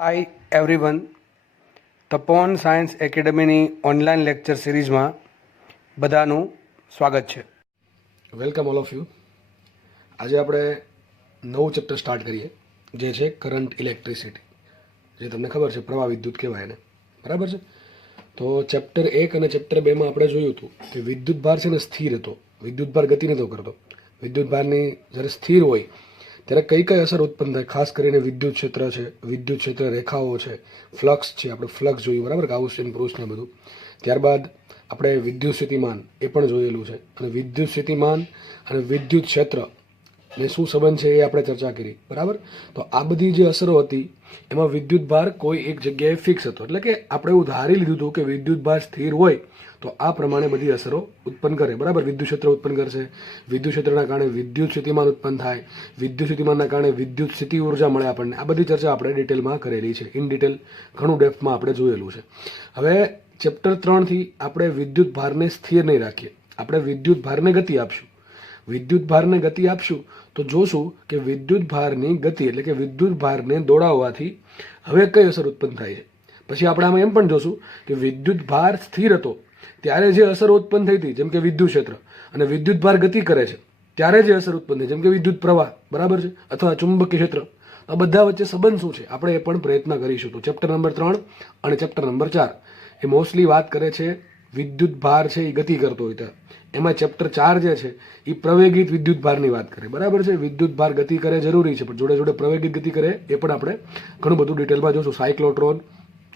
Hi everyone, તપોવન science એકેડમીની online lecture સિરીઝમાં બધાનું સ્વાગત છે. Welcome all of you. આજે આપણે નવું ચેપ્ટર સ્ટાર્ટ કરીએ, જે છે કરંટ ઇલેક્ટ્રિસિટી. જે તમને ખબર છે પ્રવાહ વિદ્યુત કહેવાય એને, બરાબર છે. તો ચેપ્ટર 1 અને ચેપ્ટર 2માં આપણે જોયું હતું કે વિદ્યુત ભાર છે ને સ્થિર હતો, વિદ્યુત ભાર ગતિ નહોતો કરતો. વિદ્યુત ભારની જ્યારે સ્થિર હોય ત્યારે કઈ કઈ અસર ઉત્પન્ન થાય, ખાસ કરીને વિદ્યુત ક્ષેત્ર છે, વિદ્યુત ક્ષેત્ર રેખાઓ છે, ફ્લક્સ છે, આપણે ફ્લક્સ જોયું બરાબર, ગાઉસિયન પ્રુસ ને બધું. ત્યારબાદ આપણે વિદ્યુત સ્થિતિમાન એ પણ જોયેલું છે, અને વિદ્યુત સ્થિતિમાન અને વિદ્યુત ક્ષેત્ર ને શું સંબંધ છે એ આપણે ચર્ચા કરી બરાબર. તો આ બધી જે અસરો હતી એમાં વિદ્યુત ભાર કોઈ એક જગ્યાએ ફિક્સ હતો, એટલે કે આપણે એવું ધારી લીધું હતું કે વિદ્યુત ભાર સ્થિર હોય તો આ પ્રમાણે બધી અસરો ઉત્પન્ન કરે બરાબર. વિદ્યુત ક્ષેત્ર ઉત્પન્ન કરશે, વિદ્યુત ક્ષેત્રના કારણે વિદ્યુત સ્થિતિમાન ઉત્પન્ન થાય, વિદ્યુત સ્થિતિમાનના કારણે વિદ્યુત સ્થિતિ ઉર્જા મળે આપણને. આ બધી ચર્ચા આપણે ડિટેલમાં કરેલી છે, ઇન ડિટેલ ઘણું ડેપ્થમાં આપણે જોયેલું છે. હવે ચેપ્ટર 3થી આપણે વિદ્યુત ભારને સ્થિર નહીં રાખીએ, આપણે વિદ્યુત ભારને ગતિ આપશું. વિદ્યુત ભારને ગતિ આપશું તો જોશું કે વિદ્યુત ભારની ગતિ એટલે કે વિદ્યુત ભારને દોડાવવાથી હવે કઈ અસર ઉત્પન્ન થાય છે. પછી આપણે આમાં એમ પણ જોશું કે વિદ્યુત ભાર સ્થિર હતો ત્યારે જે અસરો ઉત્પન્ન થઈ હતી, જેમ કે વિદ્યુત ક્ષેત્ર, અને વિદ્યુત ભાર ગતિ કરે છે ત્યારે જે અસર ઉત્પન્ન થઈ, જેમ કે વિદ્યુત પ્રવાહ બરાબર છે, અથવા ચુંબકીય ક્ષેત્ર. આ બધા વચ્ચે સંબંધ શું છે આપણે એ પણ પ્રયત્ન કરીશું. તો ચેપ્ટર નંબર 3 અને ચેપ્ટર નંબર 4 એ મોસ્ટલી વાત કરે છે વિદ્યુત ભાર છે એ ગતિ કરતો હોય ત્યારે. એમાં ચેપ્ટર 4 જે છે એ પ્રવેગિત વિદ્યુત ભારની વાત કરે બરાબર છે. વિદ્યુત ભાર ગતિ કરે જરૂરી છે, પણ જોડે જોડે પ્રવેગિત ગતિ કરે એ પણ આપણે ઘણું બધું ડિટેલમાં જોશું. સાયક્લોટ્રોન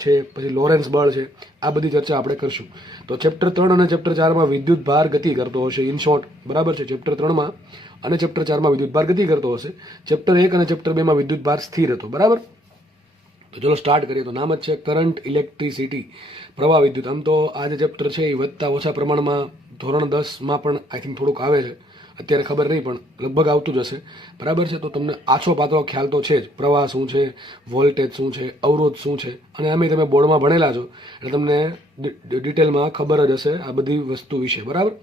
છે, પછી લોરેન્સ બળ છે, આ બધી ચર્ચા આપણે કરશું. તો ચેપ્ટર 3 અને ચેપ્ટર 4માં વિદ્યુત ભાર ગતિ કરતો હશે ઇન શોર્ટ બરાબર છે. ચેપ્ટર 3માં અને ચેપ્ટર 4માં વિદ્યુત ભાર ગતિ કરતો હશે. ચેપ્ટર 1 અને ચેપ્ટર 2માં વિદ્યુત ભાર સ્થિર હતો બરાબર. તો ચલો સ્ટાર્ટ કરીએ. તો નામ જ છે કરંટ ઇલેક્ટ્રિસિટી, પ્રવાહ વિદ્યુત. આમ તો આ જે ચેપ્ટર છે એ વધતા ઓછા પ્રમાણમાં ધોરણ 10માં પણ આઈ થિંક થોડુંક આવે છે, અત્યારે ખબર નહીં પણ લગભગ આવતું જ હશે બરાબર છે. તો તમને આછો પાતો ખ્યાલ તો છે જ, પ્રવાહ શું છે, વોલ્ટેજ શું છે, અવરોધ શું છે, અને આમે તમે બોર્ડમાં ભણેલા છો એટલે તમને ડિટેલમાં ખબર જ હશે આ બધી વસ્તુ વિશે બરાબર.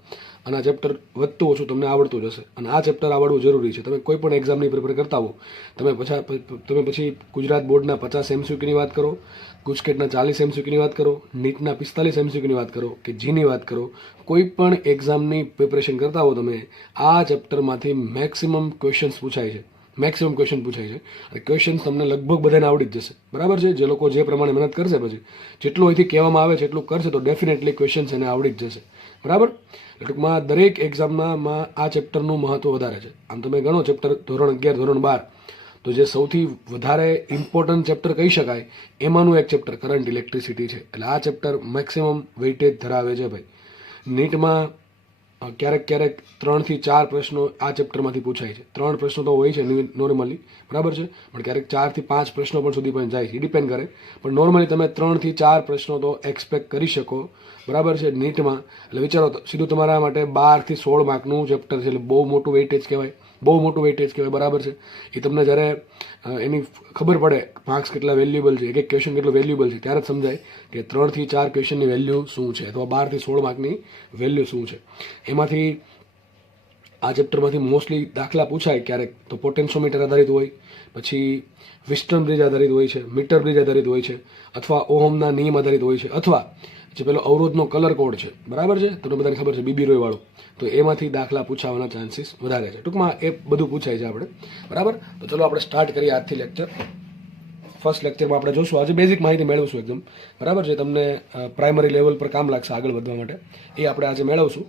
અને આ ચેપ્ટર વધતું ઓછું તમને આવડતું જ હશે, અને આ ચેપ્ટર આવડવું જરૂરી છે. તમે કોઈ પણ એક્ઝામની પ્રિપેર કરતા હો, તમે પછી ગુજરાત બોર્ડના 50 MCQની વાત કરો, ગુજકેટના 40 MCQની વાત કરો, નીટના 45 MCQની વાત કરો કે જીની વાત કરો, કોઈ પણ એક્ઝામની પ્રિપરેશન કરતા હો તમે, આ ચેપ્ટરમાંથી મેક્સિમમ ક્વેશ્ચન્સ પૂછાય છે, મેક્સિમમ ક્વેશ્ચન પૂછાય છે. અને ક્વેશ્ચન્સ તમને લગભગ બધાને આવડી જ જશે બરાબર છે. જે લોકો જે પ્રમાણે મહેનત કરશે, પછી જેટલું અહીંથી કહેવામાં આવે છે એટલું કરશે તો ડેફિનેટલી ક્વેશ્ચન્સ એને આવડી જ જશે બરાબર. ટૂંકમાં દરેક એક્ઝામમાં આ ચેપ્ટરનું મહત્વ વધારે છે. આમ તમે ગણો ચેપ્ટર ધોરણ 11, ધોરણ 12, તો જે સૌથી વધારે ઇમ્પોર્ટન્ટ ચેપ્ટર કહી શકાય એમાંનું એક ચેપ્ટર કરંટ ઇલેક્ટ્રિસિટી છે. એટલે આ ચેપ્ટર મેક્સિમમ વેઇટેજ ધરાવે છે ભાઈ. નીટમાં ક્યારેક 3 થી 4 પ્રશ્નો આ ચેપ્ટરમાંથી પૂછાય છે. 3 પ્રશ્નો તો હોય છે નોર્મલી બરાબર છે, પણ ક્યારેક 4 થી 5 પ્રશ્નો પણ સુધી પણ જાય છે, ડિપેન્ડ કરે. પણ નોર્મલી તમે 3 થી 4 પ્રશ્નો તો એક્સપેક્ટ કરી શકો બરાબર છે નીટમાં. એટલે વિચારો સીધું તમારા માટે 12 થી 16 માર્કનું ચેપ્ટર છે, એટલે બહુ મોટું વેઇટેજ કહેવાય, બહુ મોટું વેઇટેજ કહેવાય બરાબર છે. એ તમને જ્યારે એની ખબર પડે માર્ક્સ કેટલા વેલ્યુએબલ છે, એક એક ક્વેશ્ચન કેટલો વેલ્યુએબલ છે, ત્યારે જ સમજાય કે 3 થી 4 ક્વેશ્ચનની વેલ્યુ શું છે, અથવા 12 થી 16 માર્કની વેલ્યુ શું છે. એમાંથી આ ચેપ્ટરમાંથી મોસ્ટલી દાખલા પૂછાય ક્યારેક તો પોટેન્શિયોમીટર આધારિત હોય, પછી વિસ્ટર્ન બ્રિજ આધારિત હોય છે, મીટર બ્રિજ આધારિત હોય છે, અથવા ઓહમના નિયમ આધારિત હોય છે, અથવા જે પેલો અવરોધનો કલર કોડ છે બરાબર છે, તમને બધાને ખબર છે બીબી રોય વાળો, તો એમાંથી દાખલા પૂછાવાના ચાન્સીસ વધારે છે. ટૂંકમાં એ બધું પૂછાય છે આપણે બરાબર. તો ચલો આપણે સ્ટાર્ટ કરીએ આજથી લેક્ચર. ફર્સ્ટ લેક્ચરમાં આપણે જોશું, આજે બેઝિક માહિતી મેળવશું એકદમ બરાબર છે, તમને પ્રાઇમરી લેવલ પર કામ લાગશે આગળ વધવા માટે, એ આપણે આજે મેળવશું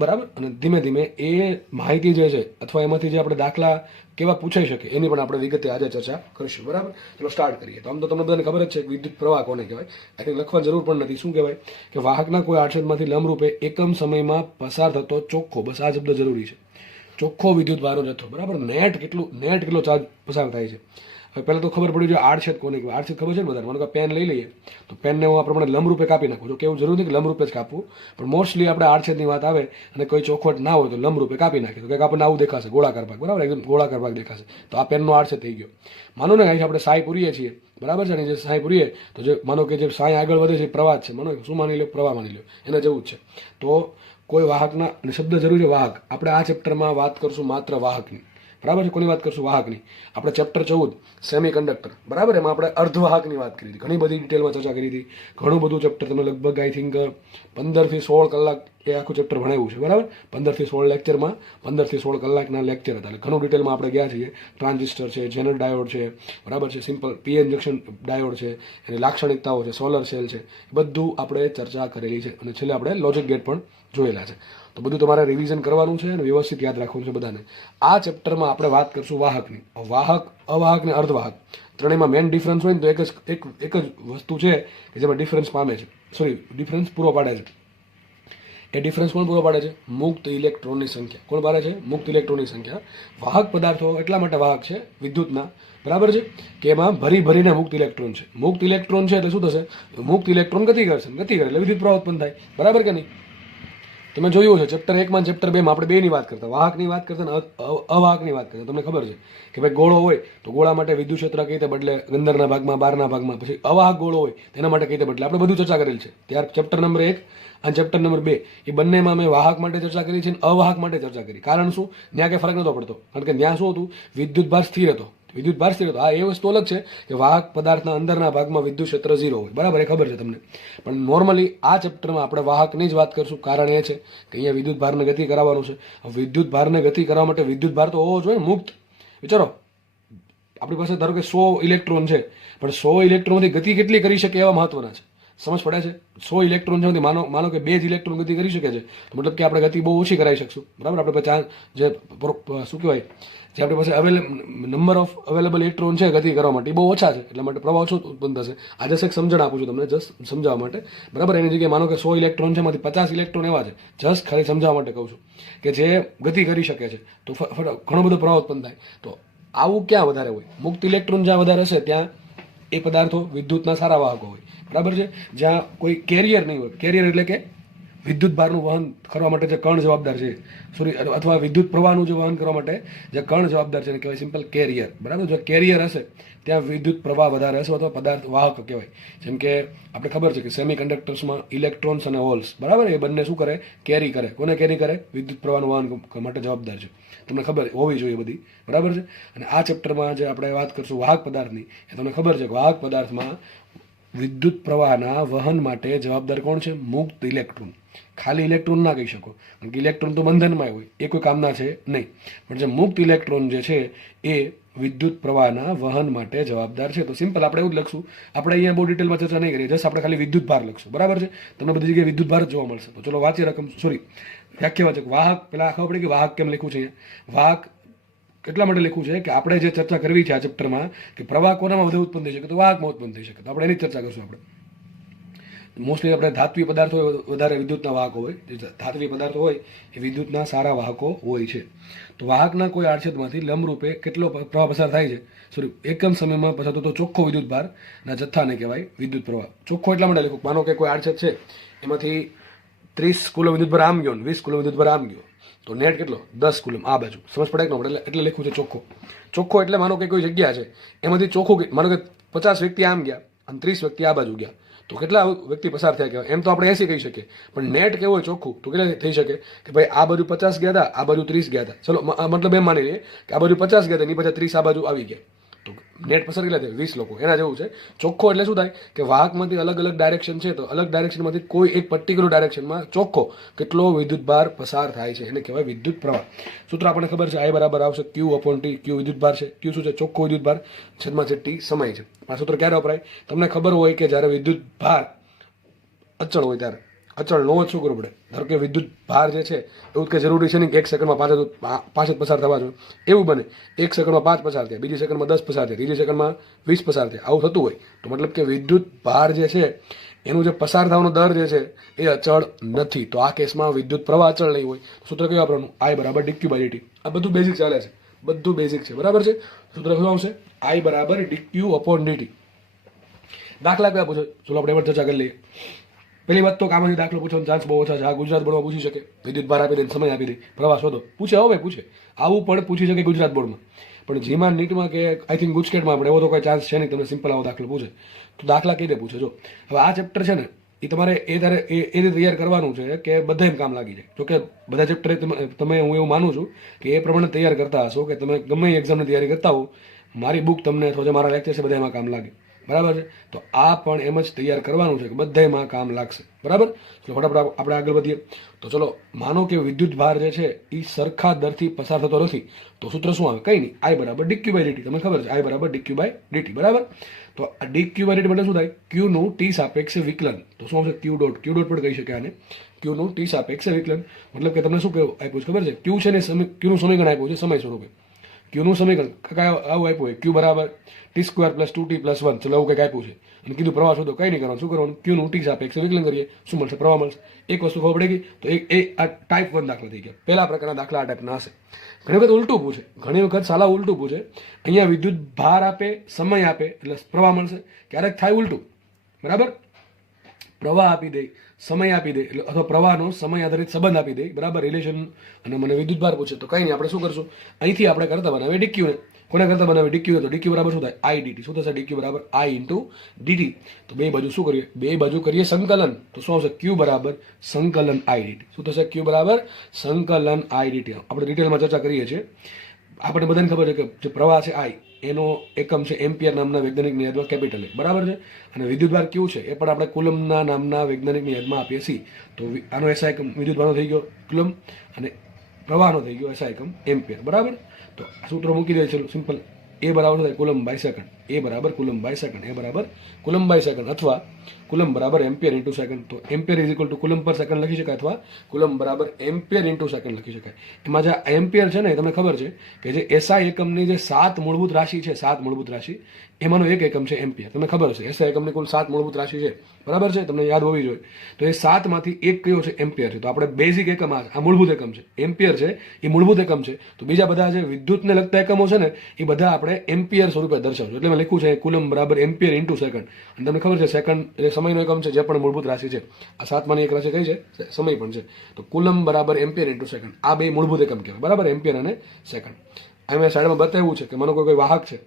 બરાબર. અને ધીમે ધીમે એ માહિતી જે છે અથવા એમાંથી જે આપણે દાખલા કેવા પૂછાઈ શકે એની પણ આપણે વિગતે આજે ચર્ચા કરીશું બરાબર. ચલો સ્ટાર્ટ કરીએ. તો આમ તો તમને બધાને ખબર જ છે કે વિદ્યુત પ્રવાહ કોને કહેવાય, આથી લખવા જરૂર પણ નથી. શું કહેવાય કે વાહકના કોઈ આડછેદમાંથી લંબરૂપે એકમ સમયમાં પસાર થતો ચોખ્ખો, બસ આ શબ્દ જરૂરી છે, ચોખ્ખો વિદ્યુત ભારનો જથ્થો બરાબર. નેટ કેટલો ચાર્જ પસાર થાય છે. હવે પહેલાં તો ખબર પડી જોઈએ આડછેદ કોને કહેવાય. આડછેદ ખબર છે ને બધાને. મને પેન લઈ લઈએ તો પેનને હું આ પ્રમાણે લંબરૂપે કાપી નાખું. જો કે એવું જરૂર નથી કે લંબરૂપે જ કાપવું, પણ મોસ્ટલી આપણે આડછેદની વાત આવે અને કોઈ ચોખવટ ના હોય તો લંબરૂપે કાપી નાખીએ તો કંઈક આપણને આવું દેખાશે, ગોળાકાર ભાગ બરાબર, એકદમ ગોળાકાર ભાગ દેખાશે. તો આ પેનનો આડછેદ થઈ ગયો. માનો ને અહીં આપણે સાય પૂરીએ છીએ બરાબર છે, અને જે સાય પૂરીએ તો જે માનો કે જે સાય આગળ વધે છે એ પ્રવાહ છે, માનો શું માની લો, પ્રવાહ માની લો, એના જેવું જ છે. તો કોઈ વાહકના શબ્દ જરૂર છે વાહક, આપણે આ ચેપ્ટરમાં વાત કરશું માત્ર વાહકની. બરાબર છે. કોની વાત કરશું? વાહકની. આપણે ચેપ્ટર 14 સેમી કંડક્ટર, બરાબર, એમાં આપણે અર્ધવાહકની વાત કરી હતી, ઘણી બધી ડિટેલમાં ચર્ચા કરી હતી. ઘણું બધું ચેપ્ટર તમે લગભગ આઈ થિંક 15 થી 16 કલાક એ આખું ચેપ્ટર ભણાવ્યું છે, બરાબર. 15 થી 16 લેક્ચરમાં 15 થી 16 કલાકના લેક્ચર હતા, એટલે ઘણું ડિટેલમાં આપણે ગયા છીએ. ટ્રાન્ઝિસ્ટર છે, જેનર ડાયોડ છે, બરાબર છે, સિમ્પલ પીએન જંક્શન ડાયોડ છે, એની લાક્ષણિકતાઓ છે, સોલર સેલ છે, એ બધું આપણે ચર્ચા કરેલી છે. અને છેલ્લે આપણે લોજિક ગેટ પણ જોયેલા છે. તો બધું તમારે રિવિઝન કરવાનું છે અને વ્યવસ્થિત યાદ રાખવાનું છે બધાને. આ ચેપ્ટરમાં આપણે વાત કરશું વાહકની. વાહક, અવાહક ને અર્ધવાહક ત્રણેયમાં મેઇન ડિફરન્સ હોય ને તો એક જ વસ્તુ છે કે જેમાં ડિફરન્સ પામે છે, ડિફરન્સ પૂરો પાડે છે. એ ડિફરન્સ કોણ પૂરો પાડે છે? મુક્ત ઇલેક્ટ્રોનની સંખ્યા. કોણ પાડે છે? મુક્ત ઇલેક્ટ્રોનની સંખ્યા. વાહક પદાર્થો એટલા માટે વાહક છે વિદ્યુતના, બરાબર છે, કે એમાં ભરીને મુક્ત ઇલેક્ટ્રોન છે. મુક્ત ઇલેક્ટ્રોન છે એટલે શું થશે? મુક્ત ઇલેક્ટ્રોન ગતિ કરશે, ગતિ કરે એટલે વિદ્યુત પ્રવાહ ઉત્પન્ન થાય, બરાબર કે નહીં? તમે જોયું છે ચેપ્ટર 1 માં ચેપ્ટર 2 માં આપણે બેની વાત કરતા, વાહકની વાત કરતા અને અવાહકની વાત કરતા. તમને ખબર છે કે ભાઈ ગોળો હોય તો ગોળા માટે વિદ્યુત ક્ષેત્ર કઈ રીતે બદલે? અંદરના ભાગમાં, બહારના ભાગમાં. પછી અવાહક ગોળો હોય તેના માટે કઈ રીતે બદલે? આપણે બધું ચર્ચા કરેલ છે. ત્યાર ચેપ્ટર નંબર 1 અને ચેપ્ટર નંબર 2 એ બંનેમાં મેં વાહક માટે ચર્ચા કરી છે અને અવાહક માટે ચર્ચા કરી. કારણ શું? ત્યાં કંઈ ફરક નતો પડતો, કારણ કે ત્યાં શું હતું? વિદ્યુત ભાર સ્થિર હતો. હા, એ વસ્તુ અલગ છે કે વાહક પદાર્થના અંદરના ભાગમાં વિદ્યુત ક્ષેત્ર 0 હોય, બરાબર, એ ખબર છે તમને. પણ નોર્મલી આ ચેપ્ટરમાં આપણે વાહકની જ વાત કરશું. કારણ એ છે કે અહીંયા વિદ્યુત ભારને ગતિ કરાવવાનું છે. વિદ્યુત ભારને ગતિ કરવા માટે વિદ્યુત ભાર તો હોવો જોઈએ મુક્ત. વિચારો, આપણી પાસે ધારો કે 100 ઇલેક્ટ્રોન છે, પણ 100 ઇલેક્ટ્રોનથી ગતિ કેટલી કરી શકે એવા મહત્વના છે. સમજ પડે છે? 100 ઇલેક્ટ્રોન છે, માનો કે 2 જ ઇલેક્ટ્રોન ગતિ કરી શકે છે, તો મતલબ કે આપણે ગતિ બહુ ઓછી કરાવી શકશું, બરાબર. આપણે પાસે જે શું કહેવાય, જે આપણી પાસે નંબર ઓફ અવેલેબલ ઇલેક્ટ્રોન છે ગતિ કરવા માટે એ બહુ ઓછા છે, એટલા માટે પ્રવાહ ઓછો ઉત્પન્ન થશે. આ જસ્ટ એક સમજણ આપું છું તમને, જસ્ટ સમજાવવા માટે, બરાબર. એની જગ્યાએ માનો કે 100 ઇલેક્ટ્રોન છે, એમાંથી 50 ઇલેક્ટ્રોન એવા છે, જસ્ટ ખાલી સમજાવવા માટે કહું છું, કે જે ગતિ કરી શકે છે, તો ઘણો બધો પ્રવાહ ઉત્પન્ન થાય. તો આવું ક્યાં વધારે હોય? મુક્ત ઇલેક્ટ્રોન જ્યાં વધારે હશે ત્યાં એ પદાર્થો વિદ્યુતના સારા વાહકો હોય, બરાબર છે. જ્યાં કોઈ કેરિયર નહીં હોય, કેરિયર એટલે કે વિદ્યુત ભારનું વહન કરવા માટે જે કણ જવાબદાર છે, અથવા વિદ્યુત પ્રવાહનું જે વહન કરવા માટે જે કણ જવાબદાર છે એને કહેવાય સિમ્પલ કેરિયર, બરાબર. જો કેરિયર હશે ત્યાં વિદ્યુત પ્રવાહ વધારે હશે, અથવા પદાર્થ વાહક કહેવાય. જેમ કે આપણે ખબર છે કે સેમી કંડક્ટર્સમાં ઇલેક્ટ્રોન્સ અને હોલ્સ, બરાબર, એ બંને શું કરે? કેરી કરે. કોને કેરી કરે? વિદ્યુત પ્રવાહનું વહન માટે જવાબદાર છે. તમને ખબર હોવી જોઈએ બધી, બરાબર છે. અને આ ચેપ્ટરમાં જે આપણે વાત કરશું વાહક પદાર્થની, એ તમને ખબર છે કે વાહક પદાર્થમાં વિદ્યુત પ્રવાહના વહન માટે જવાબદાર કોણ છે? મુક્ત ઇલેક્ટ્રોન. ખાલી ઇલેક્ટ્રોન ના કહી શકો, કારણ કે ઇલેક્ટ્રોન તો બંધનમાં હોય, એ કોઈ કામના છે નહીં. પણ જે મુક્ત ઇલેક્ટ્રોન જે છે એ વિદ્યુત પ્રવાહના વહન માટે જવાબદાર છે. તો સિમ્પલ આપણે એવું જ લખશું. આપણે અહીંયા બહુ ડિટેલમાં ચર્ચા નહીં કરીએ, જસ્ટ આપણે ખાલી વિદ્યુત ભાર લખશું, બરાબર છે. તમને બધી જગ્યાએ વિદ્યુત ભાર જ જોવા મળશે. તો ચલો વાંચીએ વ્યાખ્યા વાંચો. વાહક, પેલા ખબર પડી કે વાહક કેમ લખ્યું છે અહીંયા? વાહક એટલા માટે લખ્યું છે કે આપણે જે ચર્ચા કરવી છે આ ચેપ્ટરમાં, કે પ્રવાહ કોનામાં વધુ ઉત્પન્ન થઈ શકે? તો વાહકમાં ઉત્પન્ન થઈ શકે. તો આપણે એની ચર્ચા કરશું. આપણે મોસ્ટલી આપણે ધાત્વિક પદાર્થો વધારે વિદ્યુતના વાહકો હોય, જે ધાત્વિક પદાર્થો હોય એ વિદ્યુતના સારા વાહકો હોય છે. તો વાહકના કોઈ આડછેદમાંથી લંબરૂપે કેટલો પ્રવાહ પસાર થાય છે? એકમ સમયમાં પસાર થતો ચોખ્ખો વિદ્યુત ભારના જથ્થાને કહેવાય વિદ્યુત પ્રવાહ. ચોખ્ખો એટલા માટે લખ્યું, માનો કે કોઈ આડછેદ છે, એમાંથી 30 કુલમ વિદ્યુત ભાર આમ ગયો ને 20 કુલમ વિદ્યુત ભાર આમ ગયો, તો નેટ કેટલો? 10 કુલમ આ બાજુ. સમજ પડે કે? એટલે લખ્યું છે ચોખ્ખો. ચોખ્ખો એટલે માનો કે કોઈ જગ્યા છે, એમાંથી ચોખ્ખું, માનો કે 50 વ્યક્તિ આમ ગયા અને 30 વ્યક્તિ આ બાજુ ગયા, તો કેટલા વ્યક્તિ પસાર થયા કહેવાય? એમ તો આપણે 80 કહી શકીએ, પણ નેટ કેવું હોય ચોખ્ખું, તો કેટલા થઈ શકે? કે ભાઈ આ બાજુ 50 ગયા હતા, આ બાજુ 30 ગયા હતા. ચલો મતલબ એમ માની લઈએ કે આ બાજુ 50 ગયા હતા, એની પાછા 30 આ બાજુ આવી ગયા, તો નેટ પસાર કેટલા થાય? 20 લોકો. એના જેવું છે ચોખ્ખો. એટલે શું થાય કે વાહકમાંથી અલગ અલગ ડાયરેક્શન છે, તો અલગ ડાયરેક્શનમાંથી કોઈ એક પર્ટિક્યુલર ડાયરેક્શનમાં ચોખ્ખો કેટલો વિદ્યુત ભાર પસાર થાય છે એને કહેવાય વિદ્યુત પ્રવાહ. સૂત્ર આપણને ખબર છે, I બરાબર આવશે Q/T. Q વિદ્યુત ભાર છે, Q શું છે? ચોખ્ખો વિદ્યુત ભાર, છેદમાં T સમય છે. આ સૂત્ર ક્યારે વપરાય? તમને ખબર હોય કે જ્યારે વિદ્યુત ભાર અચળ હોય ત્યારે. અચળ નો જ શું કરવું પડે? ધારો કે વિદ્યુત ભાર જે છે એવું કે જરૂરી છે નહીં કે 1 સેકન્ડમાં 5 જ પસાર થવા જોઈએ. એવું બને 1 સેકન્ડમાં 5 પસાર થયા, બીજી સેકન્ડમાં 10 પસાર થયા, ત્રીજી સેકન્ડમાં 20 પસાર થયા, આવું થતું હોય, તો મતલબ કે વિદ્યુત ભાર જે છે એનું જે પસાર થવાનો દર જે છે એ અચળ નથી. તો આ કેસમાં વિદ્યુત પ્રવાહ અચળ નહીં હોય. સૂત્ર કયું વાપરવાનું? I બરાબર dq/dt. આ બધું બેઝિક ચાલે છે, બધું બેઝિક છે, બરાબર છે. સૂત્ર શું આવશે? I બરાબર dq/dt. દાખલા કયા પૂછો? ચલો આપણે એમાં ચર્ચા કરી લઈએ. પહેલી વાત તો કામથી દાખલો પૂછવાનો ચાન્સ બહુ ઓછા છે. આ ગુજરાત બોર્ડમાં પૂછી શકે, વિદ્યુત ભાર આપી દે, સમય આપી દે, પ્રવાહ શોધો, પૂછે. હવે પૂછે, આવું પણ પૂછી શકે ગુજરાત બોર્ડમાં. પણ જીમાં, નીટમાં કે આઈ થિંક ગુજકેટમાં આપણે એવો તો કોઈ ચાન્સ છે નહીં તમને સિમ્પલ આવો દાખલો પૂછે. તો દાખલા કઈ રીતે પૂછે? જો હવે આ ચેપ્ટર છે ને, એ તમારે એ રીતે તૈયાર કરવાનું છે કે બધાય કામ લાગી જાય. જોકે બધા ચેપ્ટર તમે હું એવું માનું છું કે એ પ્રમાણે તૈયાર કરતા હશો કે તમે ગમે એ એક્ઝામની તૈયારી કરતા હો, મારી બુક તમને અથવા જે મારા લેક્ચર છે બધા એમાં કામ લાગે. બરાબર છે? તો આ પણ એમ જ તૈયાર કરવાનું છે કે બધાયમાં કામ લાગશે. બરાબર? તો ફટાફટ આપણે આગળ વધીએ. તો ચલો, માનો કે વિદ્યુત ભાર જે છે એ સરખા દરથી પસાર થતો નથી, તો સૂત્ર શું આવે? કંઈ નહીં, I બરાબર dq બાય dt. તમને ખબર છે I બરાબર dq બાય dt. બરાબર? તો આ dq બાય dt એટલે શું થાય? q નું t સાપેક્ષે વિકલન. તો શું આવશે? q ડોટ પણ કહી શકાય આને. q નું t સાપેક્ષે વિકલન મતલબ કે તમને શું આપ્યું છે ખબર છે? q છે ને q નું સમીકરણ આપ્યું છે સમય સ્વરૂપે. q નું સમીકરણ આવું આપ્યું હોય, q બરાબર t² + 2t + 1. ચલો, એવું કંઈક આપ્યું છે અને કીધું પ્રવાહ શોધો. કંઈ નહીં કરવાનું, શું કરવાનું? q નું t સાપેક્ષે વિકલન કરીએ, શું મળશે? પ્રવાહ મળશે. એક વસ્તુ ખબર પડી ગઈ. તો આ ટાઈપ 1 દાખલા થઈ ગયા. પહેલા પ્રકારના દાખલા આ ટાઈપના હશે. ઘણી વખત ઉલટું પૂછે, ઘણી વખત સાલા ઉલટું પૂછે. અહીંયા વિદ્યુત ભાર આપે, સમય આપે એટલે પ્રવાહ મળશે. ક્યારેક થાય ઉલટું. બરાબર? પ્રવાહ આપી દે, સમય આપી દે, એટલે અથવા પ્રવાહનો સમય આધારિત સંબંધ આપી દે. બરાબર? રિલેશન. અને મને વિદ્યુત ભાર પૂછે તો કંઈ નહીં, આપણે શું કરશું? અહીંથી આપણે કરતા બનાવીએ dq ને. કોને કરતા બનાવીએ? dq ને. તો dq બરાબર શું થાય? I dt. શું થશે? dq બરાબર I * dt. તો બે બાજુ શું કરીએ? બે બાજુ કરીએ સંકલન. તો શું આવશે? q બરાબર સંકલન I dt. શું થશે? q બરાબર સંકલન I dt. આપણે ડિટેલમાં ચર્ચા કરીએ છીએ. આપણે બધાને ખબર છે કે જે પ્રવાહ છે I, એનો એકમ છે એમ્પિયર નામના વૈજ્ઞાનિકની યાદમાં કેપિટલ A. બરાબર છે? અને વિદ્યુતભાર Q છે એ પણ આપણે કુલમના નામના વૈજ્ઞાનિકની યાદમાં આપીએ છીએ. તો આનો એસઆઈ એકમ વિદ્યુતભારનો થઈ ગયો કુલમ અને પ્રવાહનો થઈ ગયો એસઆઈ એકમ એમ્પિયર. બરાબર? તો સૂત્રો મૂકી દે છે સિમ્પલ. એ બરાબર થાય કુલમ બાય સેકન્ડ. એ બરાબર કુલમ બાય સેકન્ડ. એ બરાબર કુલમ બાય સેકન્ડ અથવા કુલમ બરાબર એમ્પિયર ઇન્ટુ સેકન્ડ. તો ampere is equal to coulomb per second લખી શકાય અથવા કુલમ બરાબર એમ્પિયર ઇન્ટુ સેકન્ડ લખી શકાય. એમાં જે એમ્પિયર છે ને, તમને ખબર છે કે જે એસઆઈ એકમની જે 7 મૂળભૂત રાશિ છે, 7 મૂળભૂત રાશિ, એમાંનો એક એકમ છે એમ્પિયર. તમને ખબર છે એસઆઈ એકમની કુલ 7 મૂળભૂત રાશિ છે. બરાબર છે? તમને યાદ હોવી જોઈએ. તો એ 7માંથી એક કયો છે? એમ્પિયર છે. તો આપણે બેઝિક એકમ આ મૂળભૂત એકમ છે, એમ્પિયર છે, એ મૂળભૂત એકમ છે. તો બીજા બધા જે વિદ્યુતને લગતા એકમો છે ને, એ બધા આપણે એમ્પિયર સ્વરૂપે દર્શાવશું. એટલે મેં લખ્યું છે કુલમ બરાબર એમ્પિયર ઇન્ટુ સેકન્ડ. અને તમને ખબર છે સેકન્ડ એટલે સમયનો એકમ છે, જે પણ મૂળભૂત રાશિ છે. આ 7માંની એક રાશિ કઈ છે? સમય પણ છે. તો કુલમ બરાબર એમ્પિયર ઇન્ટુ સેકન્ડ. આ બે મૂળભૂત એકમ કહેવાય. બરાબર? એમ્પિયર અને સેકન્ડ. આ મેં સાઈડમાં બતાવ્યું છે કે માનો કોઈ વાહક છે.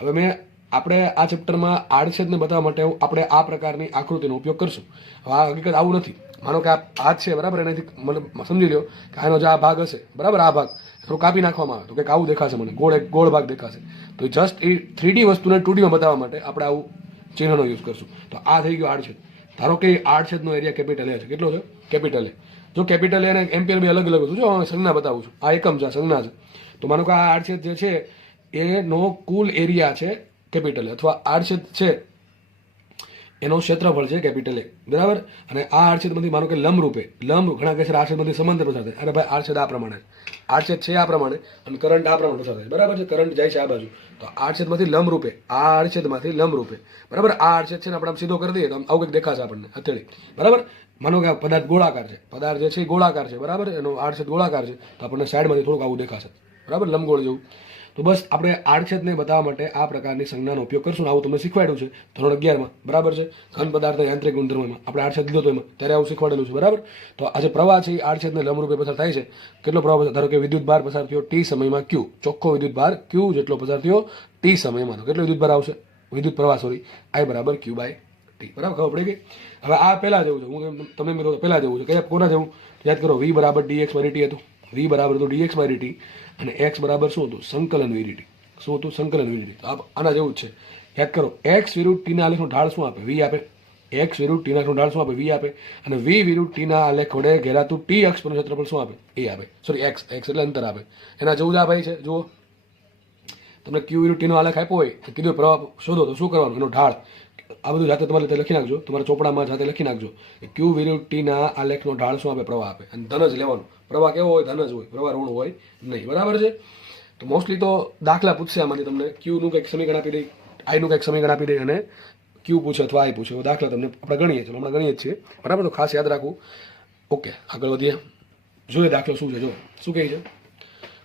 હવે આપણે આ ચેપ્ટરમાં આડછેદને બતાવવા માટે આપણે આ પ્રકારની આકૃતિનો ઉપયોગ કરશું. હવે આ હકીકત આવું નથી. માનો કે આ હાથ છે, બરાબર? એનાથી મને સમજી લો કે આનો જે આ ભાગ હશે, બરાબર, આ ભાગ થોડું કાપી નાખવામાં આવે તો કંઈક આવું દેખાશે મને, ગોળ ભાગ દેખાશે. તો જસ્ટ એ 3D વસ્તુને 2Dમાં બતાવવા માટે આપણે આવું ચિહ્નનો યુઝ કરશું. તો આ થઈ ગયો આડછેદ. ધારો કે આડછેદનો એરિયા કેપિટલ A છે. કેટલો છે? Capital A. જો કેપિટલ A અને એમ્પિયર બે અલગ અલગ હતું. જો સંજ્ઞા બતાવું છું. આ એકમ છે, સંજ્ઞા છે. તો માનો કે આ આડછેદ જે છે એનો કુલ એરિયા છે કેપિટલ A, અથવા આડછેદ છે એનો ક્ષેત્રફળ છે કેપિટલ A. બરાબર? અને આ આડછેદમાંથી માનો કે લંબ ઘણા કહે છે આડછેદમાંથી સમાંતર પસાર થાય. અરે ભાઈ, આડછેદ આ પ્રમાણે, આડછેદ છે આ પ્રમાણે અને કરંટ આ પ્રમાણે પસાર થાય. બરાબર છે? કરંટ જાય છે આ બાજુ. તો આડછેદમાંથી લંબરૂપે, આ આડછેદમાંથી લંબરૂપે, બરાબર, આ આડછેદ છે ને આપણે આમ સીધો કરી દઈએ તો આવું કંઈક દેખાશે આપણને હથેળી. બરાબર? માનો કે પદાર્થ ગોળાકાર છે, પદાર્થ જે છે એ ગોળાકાર છે. બરાબર? એનો આડછેદ ગોળાકાર છે. તો આપણને સાઈડમાંથી થોડુંક આવું દેખાશે. બરાબર? લંબગોળ જેવું. તો બસ આપણે આડછેદને બતાવવા માટે આ પ્રકારની સંજ્ઞાનો ઉપયોગ કરશું. આવું તમને શીખવાડ્યું છે ધોરણ 11માં. બરાબર છે? ઘન પદાર્થ યાંત્રિક ગુણધર્મોમાં આપણે આડછેદ લીધો તો એમાં ત્યારે આવું શીખવાડેલું છે. બરાબર? તો આ જે પ્રવાહ છે એ આડછેદને લંબરૂપે પસાર થાય છે. કેટલો પ્રવાહ પસાર? ધારો કે વિદ્યુત ભાર પસાર થયો t સમયમાં q, ચોખ્ખો વિદ્યુત ભાર q જેટલો પસાર થયો t સમયમાં. કેટલો વિદ્યુત ભાર આવશે? વિદ્યુત પ્રવાહ I બરાબર q બાય t. બરાબર? ખબર પડી ગઈ? હવે આ પહેલા જેવું છે. હું તમે મિત્રો પહેલા જેવું છે. કયા કોના જેવું? યાદ કરો, v બરાબર dx બાય dt હતું. v બરાબર હતું dx બાય dt અને x બરાબર શું હતું? સંકલન v dt. શું હતું? સંકલન v dt. આના જેવું જ છે. યાદ કરો, x વિરુદ્ધ t ના આલેખનો ઢાળ શું આપે? v આપે. x વિરુદ્ધ t ના આલેખનો ઢાળ શું આપે? v આપે. અને v વિરુદ્ધ t ના આલેખ વડે ઘેરાતું t અક્ષ પરનું ક્ષેત્રફળ શું આપે? a આપે. સોરી, x એટલે અંતર આપે. એના જેવું જ આ ભાઈ છે. જુઓ, તમને q વિરુદ્ધ t નો આલેખ આપ્યો હોય, કીધું પ્રવાહ શોધો, તો શું કરવાનું? એનો ઢાળ. આ બધું જાતે તમારે લખી નાખજો, તમારા ચોપડામાં જાતે લખી નાખજો. q વિરુદ્ધ t ના આલેખનો ઢાળ શું આપે? પ્રવાહ આપે. અને ધન જ લેવાનું. પ્રવાહ કેવો હોય? ધન જ હોય. પ્રવાહ ઋણ હોય નહીં. બરાબર છે? તો મોસ્ટલી તો દાખલા પૂછશે આમાંથી તમને. q નું કંઈક સમીકરણ આપી દે, I નું કંઈક સમીકરણ આપી દે અને q પૂછે અથવા I પૂછે. દાખલા તમને આપણે ગણીએ છીએ, હમણાં ગણીએ જ છીએ. બરાબર? તો ખાસ યાદ રાખવું. ઓકે, આગળ વધીએ. જોઈએ દાખલો શું છે. જો શું કહે છે.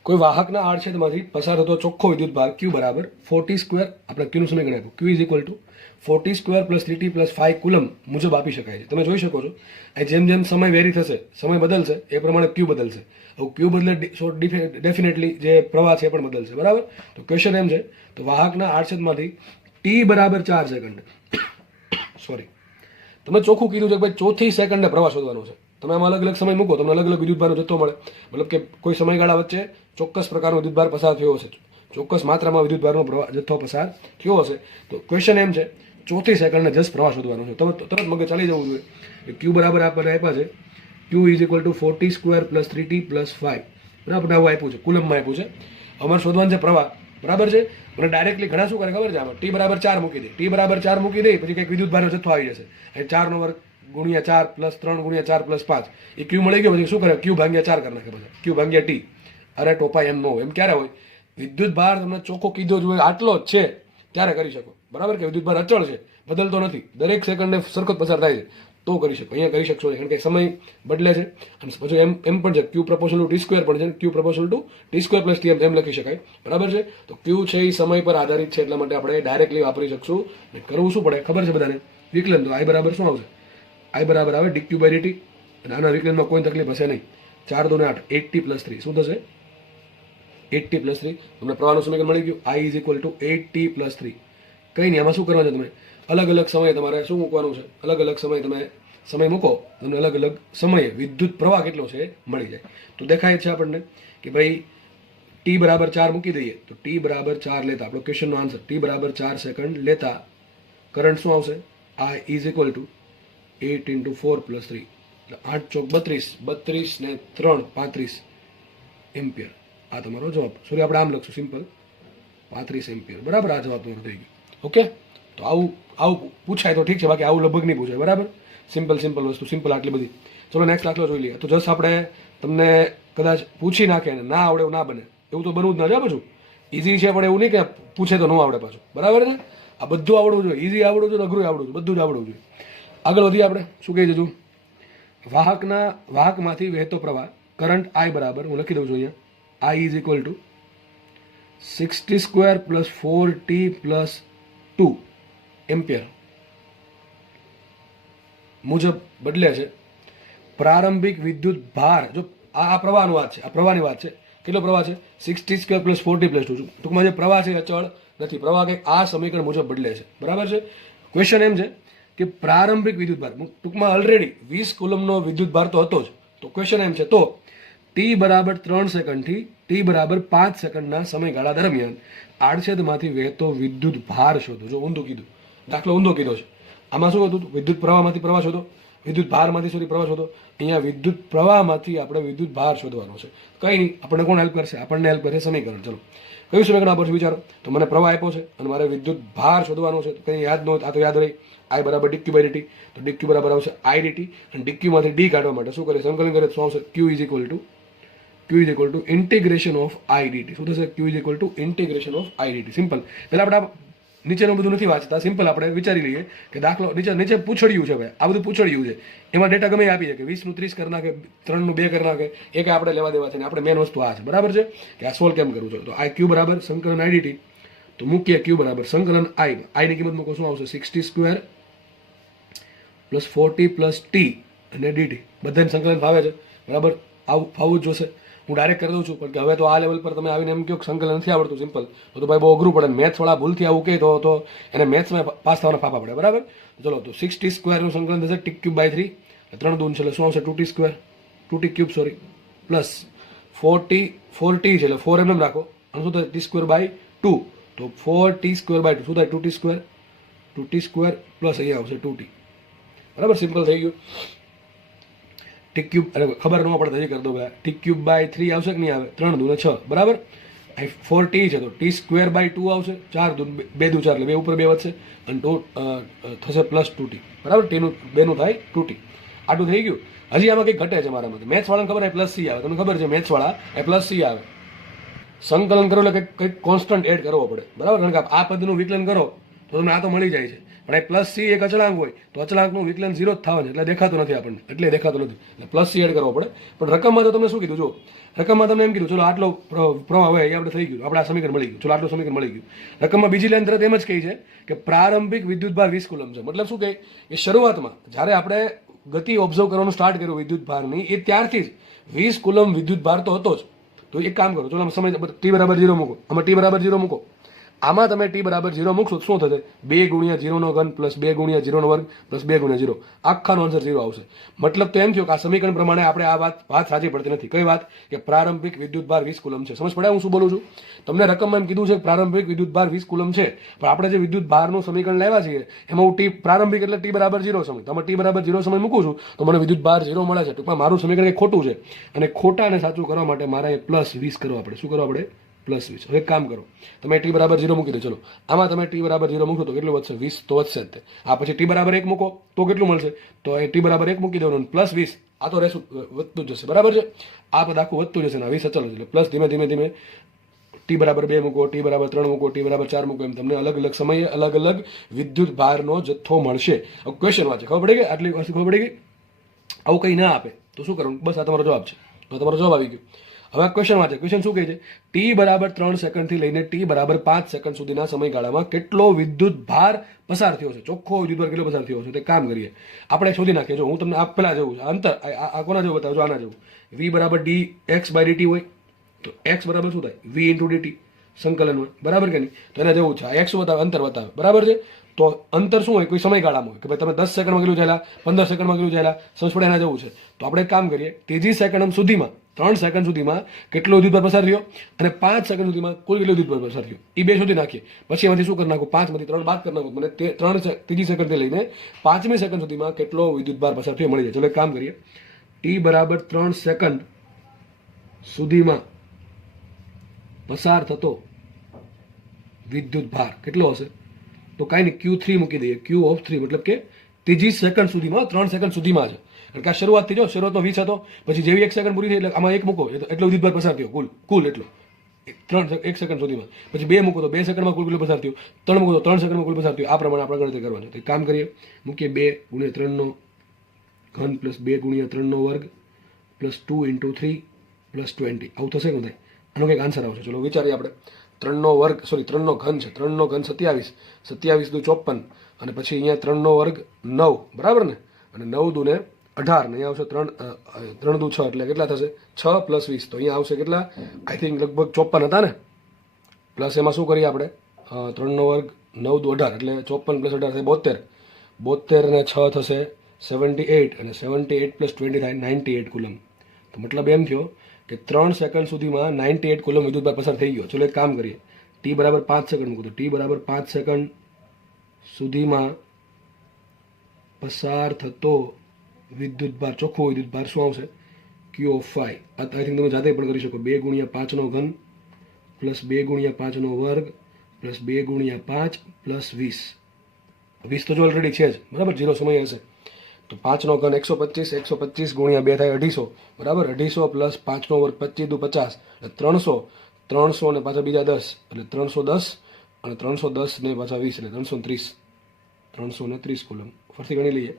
કોઈ વાહકના આડછેદમાંથી પસાર થતો ચોખ્ખો વિદ્યુત ભાર q બરાબર 40², આપણે q નું સમીકરણ આપ્યું, q is equal two 40² + 3t + 5 coulomb મુજબ આપી શકાય છે. તમે જોઈ શકો છો જેમ જેમ સમય વેરી થશે, સમય બદલશે, એ પ્રમાણે q બદલશે. હવે q બદલે ડેફિનેટલી જે પ્રવાહ છે એ પણ બદલશે. બરાબર? તો ક્વેશ્ચન એમ છે, તો વાહકના આડછેદમાંથી t બરાબર 4 સેકન્ડ, સોરી, તમે ચોખ્ખું કીધું છે કે ભાઈ ચોથી સેકન્ડે પ્રવાહ શોધવાનો છે. તમે આમાં અલગ અલગ સમય મૂકો, તમને અલગ અલગ વિદ્યુતભારનો જથ્થો મળે. મતલબ કે કોઈ સમયગાળા વચ્ચે ચોક્કસ પ્રકારનો વિદ્યુતભાર પસાર થયો હશે, ચોક્કસ માત્રામાં વિદ્યુતભારનો જથ્થો પસાર થયો હશે. તો ક્વેશ્ચન એમ છે ચોથી સેકન્ડે જસ્ટ પ્રવાહ શોધવાનો છે. તરત મગજ ચાલી જવું જોઈએ કે ક્યુ બરાબર આપણને આપ્યા છે ક્યુ is equal two 4t² + 3t + 5. આપણે આવું આપ્યું છે, કુલમમાં આપ્યું છે. અમારે શોધવાનું છે પ્રવાહ, બરાબર છે. મને ડાયરેક્ટલી ઘણા શું કરે ખબર છે, આમાં ટી બરાબર 4 મૂકી દે, ટી બરાબર 4 મૂકી દે, પછી કંઈક વિદ્યુતભારનો જથ્થો આવી જશે. એ 4 નો વર્ગ ગુણ્યા 4 + 3 ગુણ્યા 4 + 5 એ ક્યુ મળી ગયો. પછી શું કરે, ક્યુ ભાગ્યા 4 કરી નાખે, પછી ક્યુ ભાગ્યા ટી. અરે ટોપા એમ ન હોય. એમ ક્યારે હોય, વિદ્યુતભાર તમને ચોખ્ખો કીધો જ હોય આટલો જ છે ત્યારે કરી શકો, બરાબર. કે વિદ્યુતભાર અચળ છે, બદલતો નથી, દરેક સેકન્ડે સરખો પસાર થાય છે, તો કરી શકો. અહીંયા કરી શકશો નહીં, કારણ કે સમય બદલે છે. અને પછી એમ પણ છે ક્યુ પ્રપોર્શનલ ટુ t² પણ છે, ક્યુ પ્રપોર્શનલ ટુ t² + t એમ લખી શકાય, બરાબર છે. તો ક્યુ છે એ સમય પર આધારિત છે, એટલા માટે આપણે ડાયરેક્ટલી વાપરી શકશું. કરવું શું પડે ખબર છે બધાને, વિકલન. તો આઈ બરાબર શું આવશે, આઈ બરાબર આવે dq/dt. અને આના વિકલનમાં કોઈ તકલીફ હશે નહીં. 4 × 2 = 8, 8t + 3 શું થશે, 8t + 3. તમને પ્રવાહનું સમીકરણ મળી ગયું, i = 8t + 3. કંઈ નહીં, આમાં શું કરવાનું છે, તમે અલગ અલગ સમયે તમારે શું મૂકવાનું છે, અલગ અલગ સમયે તમે સમય મૂકો, તમને અલગ અલગ સમયે વિદ્યુત પ્રવાહ કેટલો છે એ મળી જાય. તો દેખાય છે આપણને કે ભાઈ t બરાબર 4 મૂકી દઈએ, તો t બરાબર 4 લેતા, આપણો ક્વેશ્ચનનો આન્સર t બરાબર 4 સેકન્ડ લેતા કરંટ શું આવશે, i = 8 × 4 + 3, એટલે 8 ચોક 32, 32 ને 3 35 એમ્પિયર. આ તમારો જવાબ. સોરી, આપણે આમ લખશું સિમ્પલ, 35 એમ્પિયર, બરાબર. આ જવાબ તમારો થઈ ગયો. ઓકે, તો આવું પૂછાય તો ઠીક છે, બાકી આવું લગભગ નહીં પૂછાય, બરાબર. સિમ્પલ વસ્તુ, સિમ્પલ આટલી બધી. ચલો નેક્સ્ટ દાખલો જોઈ લઈએ. તો જસ્ટ આપણે તમને કદાચ પૂછી નાખે ને ના આવડે એવું ના બને, એવું તો બનવું જ ના જોઈએ. પાછું ઇઝી છે પણ એવું નહીં કે પૂછે તો ન આવડે પાછું, બરાબર છે. આ બધું આવડવું જોઈએ, ઇઝી આવડવું જોઈએ, અઘરું આવડવું જોઈએ, બધું જ આવડવું જોઈએ. આગળ વધીએ આપણે. શું કહી દીધું, વાહકમાંથી વહેતો પ્રવાહ કરંટ I બરાબર, હું લખી દઉં છું અહીંયા, I = 60² + 4t + 2 એમ્પિયર મુજબ બદલે છે. પ્રારંભિક વિદ્યુત ભાર, જો આ પ્રવાહની વાત છે, આ પ્રવાહની વાત છે. કેટલો પ્રવાહ છે, 60² + 4t + 2. ટૂંકમાં જે પ્રવાહ છે અચળ નથી, પ્રવાહ કંઈક આ સમીકરણ મુજબ બદલે છે, બરાબર છે. ક્વેશ્ચન એમ છે કે પ્રારંભિક વિદ્યુતભાર, ટૂંકમાં ઓલરેડી 20 કુલમનો વિદ્યુતભાર તો હતો જ. તો ક્વેશ્ચન એમ છે, તો t બરાબર 3 સેકન્ડથી t બરાબર 5 સેકન્ડના સમયગાળા દરમિયાન આડછેદમાંથી વહેતો વિદ્યુત ભાર શોધો. જો ઊંધું કીધું, દાખલો ઊંધો કીધો છે. આમાં શું હતું, વિદ્યુત પ્રવાહમાંથી પ્રવાહ શોધો, વિદ્યુત ભારમાંથી પ્રવાહ શોધો. અહીંયા વિદ્યુત પ્રવાહમાંથી આપણે વિદ્યુત ભાર શોધવાનો છે. કંઈ નહીં, આપણને કોણ હેલ્પ કરશે, આપણને હેલ્પ કરશે સમીકરણ. ચલો કયું સમીકરણ આપો વિચારો. તો મને પ્રવાહ આપ્યો છે અને મારે વિદ્યુત ભાર શોધવાનો છે. કંઈ યાદ ન હોય આ તો યાદ રહી, i બરાબર dq/dt. તો dq બરાબર આવશે i dt, અને dq માંથી d કાઢવા માટે શું કરીએ, સંકલન કરીએ તો શું આવશે, q = integration of i dt. શું થશે, q = integration of i dt. Simple. પહેલા આપણે નીચેનું બધું નથી વાંચતા, સિમ્પલ આપણે વિચારી લઈએ કે દાખલો નીચે પૂછડ્યું છે, ભાઈ આ બધું પૂછડ્યું છે. એમાં ડેટા ગમે આપી છે કે 20 નું 30 કરી નાખે, 3 નું 2 કરી નાખે, એ કે આપણે લેવા દેવા છે. આપણે મેન વસ્તુ આ છે, બરાબર છે, કે આ સોલ્વ કેમ કરવું છે. તો q બરાબર સંકલન i dt. તો મૂકીએ q બરાબર સંકલન i ની કિંમત મૂકો, શું આવશે, 60² + 4t + t અને dt. બધાને સંકલન ફાવે છે, બરાબર. આવું ફાવવું જ જોશે. હું ડાયરેક્ટ કરી દઉં છું, પણ હવે તો આ લેવલ પર તમે આવીને એમ કહો કે સંકલન નથી આવડતું સિમ્પલ, તો ભાઈ બહુ અઘરું પડે. મેથ્સવાળા ભૂલથી આવું કહે તો એને મેથ્સમાં પાસ થવાના ફાફા પડે, બરાબર. ચલો, તો 60² નું સંકલન થશે t³/3, 3 દૂન છે એટલે શું આવશે, 2t³ સોરી, પ્લસ 4t છે એટલે 4 એમ રાખો, અને શું થાય t²/2. તો 4t²/2 શું થાય, 2t² પ્લસ અહીંયા આવશે 2t, બરાબર. સિમ્પલ થઈ ગયું. t³ અરે ખબર ન પડે હજી કરી દો ભાઈ, t³/3 આવશે કે નહીં આવે, 3 દૂને 6, બરાબર. 4t છે તો t²/2 આવશે, 4 દૂન 2 દૂ 4 એટલે 2 ઉપર 2 વધશે, અને 2 થશે પ્લસ 2t, બરાબર. નું 2 નું થાય 2t. આટલું થઈ ગયું. હજી આમાં કંઈક ઘટે છે મારા મતે. મેથ્સ વાળાને ખબર આવે +c આવે, તમને ખબર છે મેથ્સ વાળા એ +c આવે. સંકલન કરો એટલે કંઈક કોન્સ્ટન્ટ એડ કરવો પડે, બરાબર. કારણ કે આ પદનું વિકલન કરો તો તમને આ તો મળી જાય છે, પણ એ +c એક અચળાંક હોય તો અચળાંકનું વિકલન 0 જ થવાનું, એટલે દેખાતું નથી આપણને, એટલે દેખાતું નથી, એટલે +c એડ કરવો પડે. પણ રકમમાં તો તમને શું કીધું, જો રકમમાં તમને એમ કીધું, ચલો આટલો પ્રવાહ હોય એ આપણે થઈ ગયું, આપણે આ સમીકરણ મળી ગયું, ચલો આટલું સમીકરણ મળી ગયું. રકમમાં બીજી લાઈન તરત એમ જ કહી છે કે પ્રારંભિક વિદ્યુતભાર 20 કુલમ છે. મતલબ શું કહે, એ શરૂઆતમાં જ્યારે આપણે ગતિ ઓબ્ઝર્વ કરવાનું સ્ટાર્ટ કર્યું વિદ્યુતભારની, એ ત્યારથી જ 20 કુલમ વિદ્યુતભાર તો હતો જ. તો એક કામ કરો, ચલો સમય t = 0 મૂકો, આમાં t = 0 મૂકો, આમાં તમે ટી બરાબર 0 મૂકશો તો શું થશે? 2 ગુણ્યા 0 નો ઘન પ્લસ 2 ગુણ્યા 0 નો વર્ગ પ્લસ 2 ગુણ્યા 0, આખાનો આન્સર 0 આવશે. મતલબ તો એમ થયો કે આ સમીકરણ પ્રમાણે આપણે આ વાત સાચી પડતી નથી. કઈ વાત? કે પ્રારંભિક વિદ્યુત ભાર 20 કુલમ છે. સમજ પડે હું શું બોલું છું? તમને રકમમાં એમ કીધું છે કે પ્રારંભિક વિદ્યુત ભાર 20 કુલમ છે, પણ આપણે જે વિદ્યુત ભારનું સમીકરણ લાવ્યા છીએ એમાં હું ટી પ્રારંભિક એટલે ટી બરાબર 0 સમય, તમે ટી બરાબર 0 સમય મૂકું છું તો મને વિદ્યુત ભાર 0 મળે છે. ટૂંકમાં મારું સમીકરણ કંઈક ખોટું છે, અને ખોટાને સાચું કરવા માટે મારે પ્લસ 20 કરવા પડે. શું કરવા પડે? પ્લસ 20. હવે એક કામ કરો, તમે ટી બરાબર 0 મૂકી દો. ચલો, આમાં તમે ટી બરાબર 0 મૂકશો તો કેટલું વધશે? 20 તો વધશે જ તે. આ પછી ટી બરાબર 1 મૂકો તો કેટલું મળશે? તો એ ટી બરાબર 1 મૂકી દેવાનું પ્લસ 20, આ તો રહેશું વધતું જ જશે. બરાબર છે? આ પદ આખું વધતું જશે ને 20 અચલ એટલે પ્લસ ધીમે ધીમે ટી બરાબર 2 મૂકો, ટી બરાબર 3 મૂકો, ટી બરાબર 4 મૂકો, એમ તમને અલગ અલગ સમયે અલગ અલગ વિદ્યુત ભારનો જથ્થો મળશે. ક્વેશ્ચન વાંચે ખબર પડી ગઈ? આટલી વસ્તુ ખબર પડી ગઈ? આવું કંઈ ના આપે તો શું કરવાનું? બસ આ તમારો જવાબ છે. તો તમારો જવાબ આવી ગયો. હવે ક્વેશ્ચન વાંચે. ક્વેશ્ચન શું કહે છે? ટી બરાબર 3 સેકન્ડથી લઈને ટી બરાબર 5 સેકન્ડ સુધીના સમયગાળામાં કેટલો વિદ્યુત ભાર પસાર થયો છે? ચોખ્ખો વિદ્યુત ભાર કેટલો પસાર થયો છે? તે કામ કરીએ, આપણે શોધી નાખીએ. જો હું તમને આ પેલા જેવું છે અંતર, આ કોના જેવું બતાવજો? આના જેવું. વી બરાબર ડી એક્સ બાય ડીટી હોય તો એક્સ બરાબર શું થાય? વી ઇન્ટુ ડીટી સંકલન હોય. બરાબર કે નહીં? તો એના જેવું છે. આ એક્સ બતાવે, અંતર બતાવે. બરાબર છે? તો અંતર શું હોય? કોઈ સમયગાળામાં હોય કે ભાઈ તમે 10 સેકન્ડમાં કેટલું ચાલ્યા, 15 સેકન્ડમાં કેટલું ચાલ્યા, સમજ પડે? એના જેવું છે. તો આપણે એક કામ કરીએ, ત્રીજી સેકન્ડ સુધીમાં 3 સેકન્ડ સુધીમાં કેટલો વિદ્યુત ભાર પસાર થયો અને 5 સેકન્ડ સુધીમાં કુલ કેટલો વિદ્યુત ભાર પસાર થયો, એ બે શોધી નાખીએ. પછી એમાંથી શું કરી નાખું? 5 માંથી 3 બાદ કરી નાખું, મને ત્રીજી સેકન્ડથી લઈને 5મી સેકન્ડ સુધીમાં કેટલો વિદ્યુત ભાર પસાર થયો મળી જાય. ચલો એક કામ કરીએ, ટી બરાબર 3 સેકન્ડ સુધીમાં પસાર થતો વિદ્યુત ભાર કેટલો હશે? તો કાંઈ નહીં, Q3 મૂકી દઈએ. Q(3) મતલબ કે ત્રીજી સેકન્ડ સુધીમાં, 3 સેકન્ડ સુધીમાં છે. કારણ કે આ શરૂઆતથી જો શરૂઆતમાં 20 હતો, પછી જેવી 1 સેકન્ડ પૂરી થઈ એટલે આમાં 1 મૂકો એટલો વિદ્યુત ભાર પસાર થયો કુલ એટલો 1 સેકન્ડ સુધીમાં. પછી 2 મૂકો તો 2 સેકન્ડમાં કુલ કેટલો પસાર થયો, 3 મૂકો તો 3 સેકન્ડમાં કુલ પસાર થયો. આ પ્રમાણે આપણે ગણતરી કરવાની. તો એક કામ કરીએ, મૂકીએ 2 ગુણ્યા 3 નો ઘન પ્લસ 2 ગુણ્યા 3 નો વર્ગ પ્લસ 2 ઇન્ટુ 3 પ્લસ 20. આવું થશે કે નહીં? આનો કંઈક આન્સર આવશે. ચલો વિચારીએ આપણે. 3 નો વર્ગ, સોરી 3 નો ઘન છે. 3 નો ઘન 27, 27 દુ 54, અને પછી અહીંયા 3 નો વર્ગ 9, બરાબર ને? અને 9 દુ ને 18, ને અહીંયા આવશે 3 દુ 6 એટલે કેટલા થશે? 6 પ્લસ 20. તો અહીંયા આવશે કેટલા? આઈ થિંક લગભગ 54 હતા ને? પ્લસ એમાં શું કરીએ આપણે? 3 નો વર્ગ 9 દુ 18 એટલે 54 પ્લસ 18 થાય 72. 72 ને 6 થશે 78, અને 78 પ્લસ 20 થાય 98 કુલમ. તો મતલબ એમ થયો કે 3 સેકન્ડ સુધીમાં 98 કુલમ વિદ્યુત ભાર પસાર થઈ ગયો. ચલો એક કામ કરીએ, ટી બરાબર 5 સેકન્ડ મૂકો તો ટી બરાબર 5 સેકન્ડ સુધીમાં પસાર થતો વિદ્યુત ભાર, ચોખ્ખો વિદ્યુત ભાર શું આવશે? Q(5). આ આઈ થિંક તમે જાતે પણ કરી શકો. 2 ગુણ્યા 5 નો ઘન પ્લસ 2 ગુણ્યા 5 નો વર્ગ પ્લસ 2 ગુણ્યા 5 પ્લસ 20. 20 તો જો ઓલરેડી છે જ, બરાબર? 0 સમય હશે તો 5 નો ઘન 125, 125 ગુણ્યા 2 થાય 250, બરાબર? 250 પ્લસ 5 નો વર્ગ 25 દુ 50 એટલે 300, 300 ને પાછા બીજા 10 એટલે 310, અને 310 ને પાછા 20 એટલે 330, 330 કુલમ. ફરીથી ગણી લઈએ.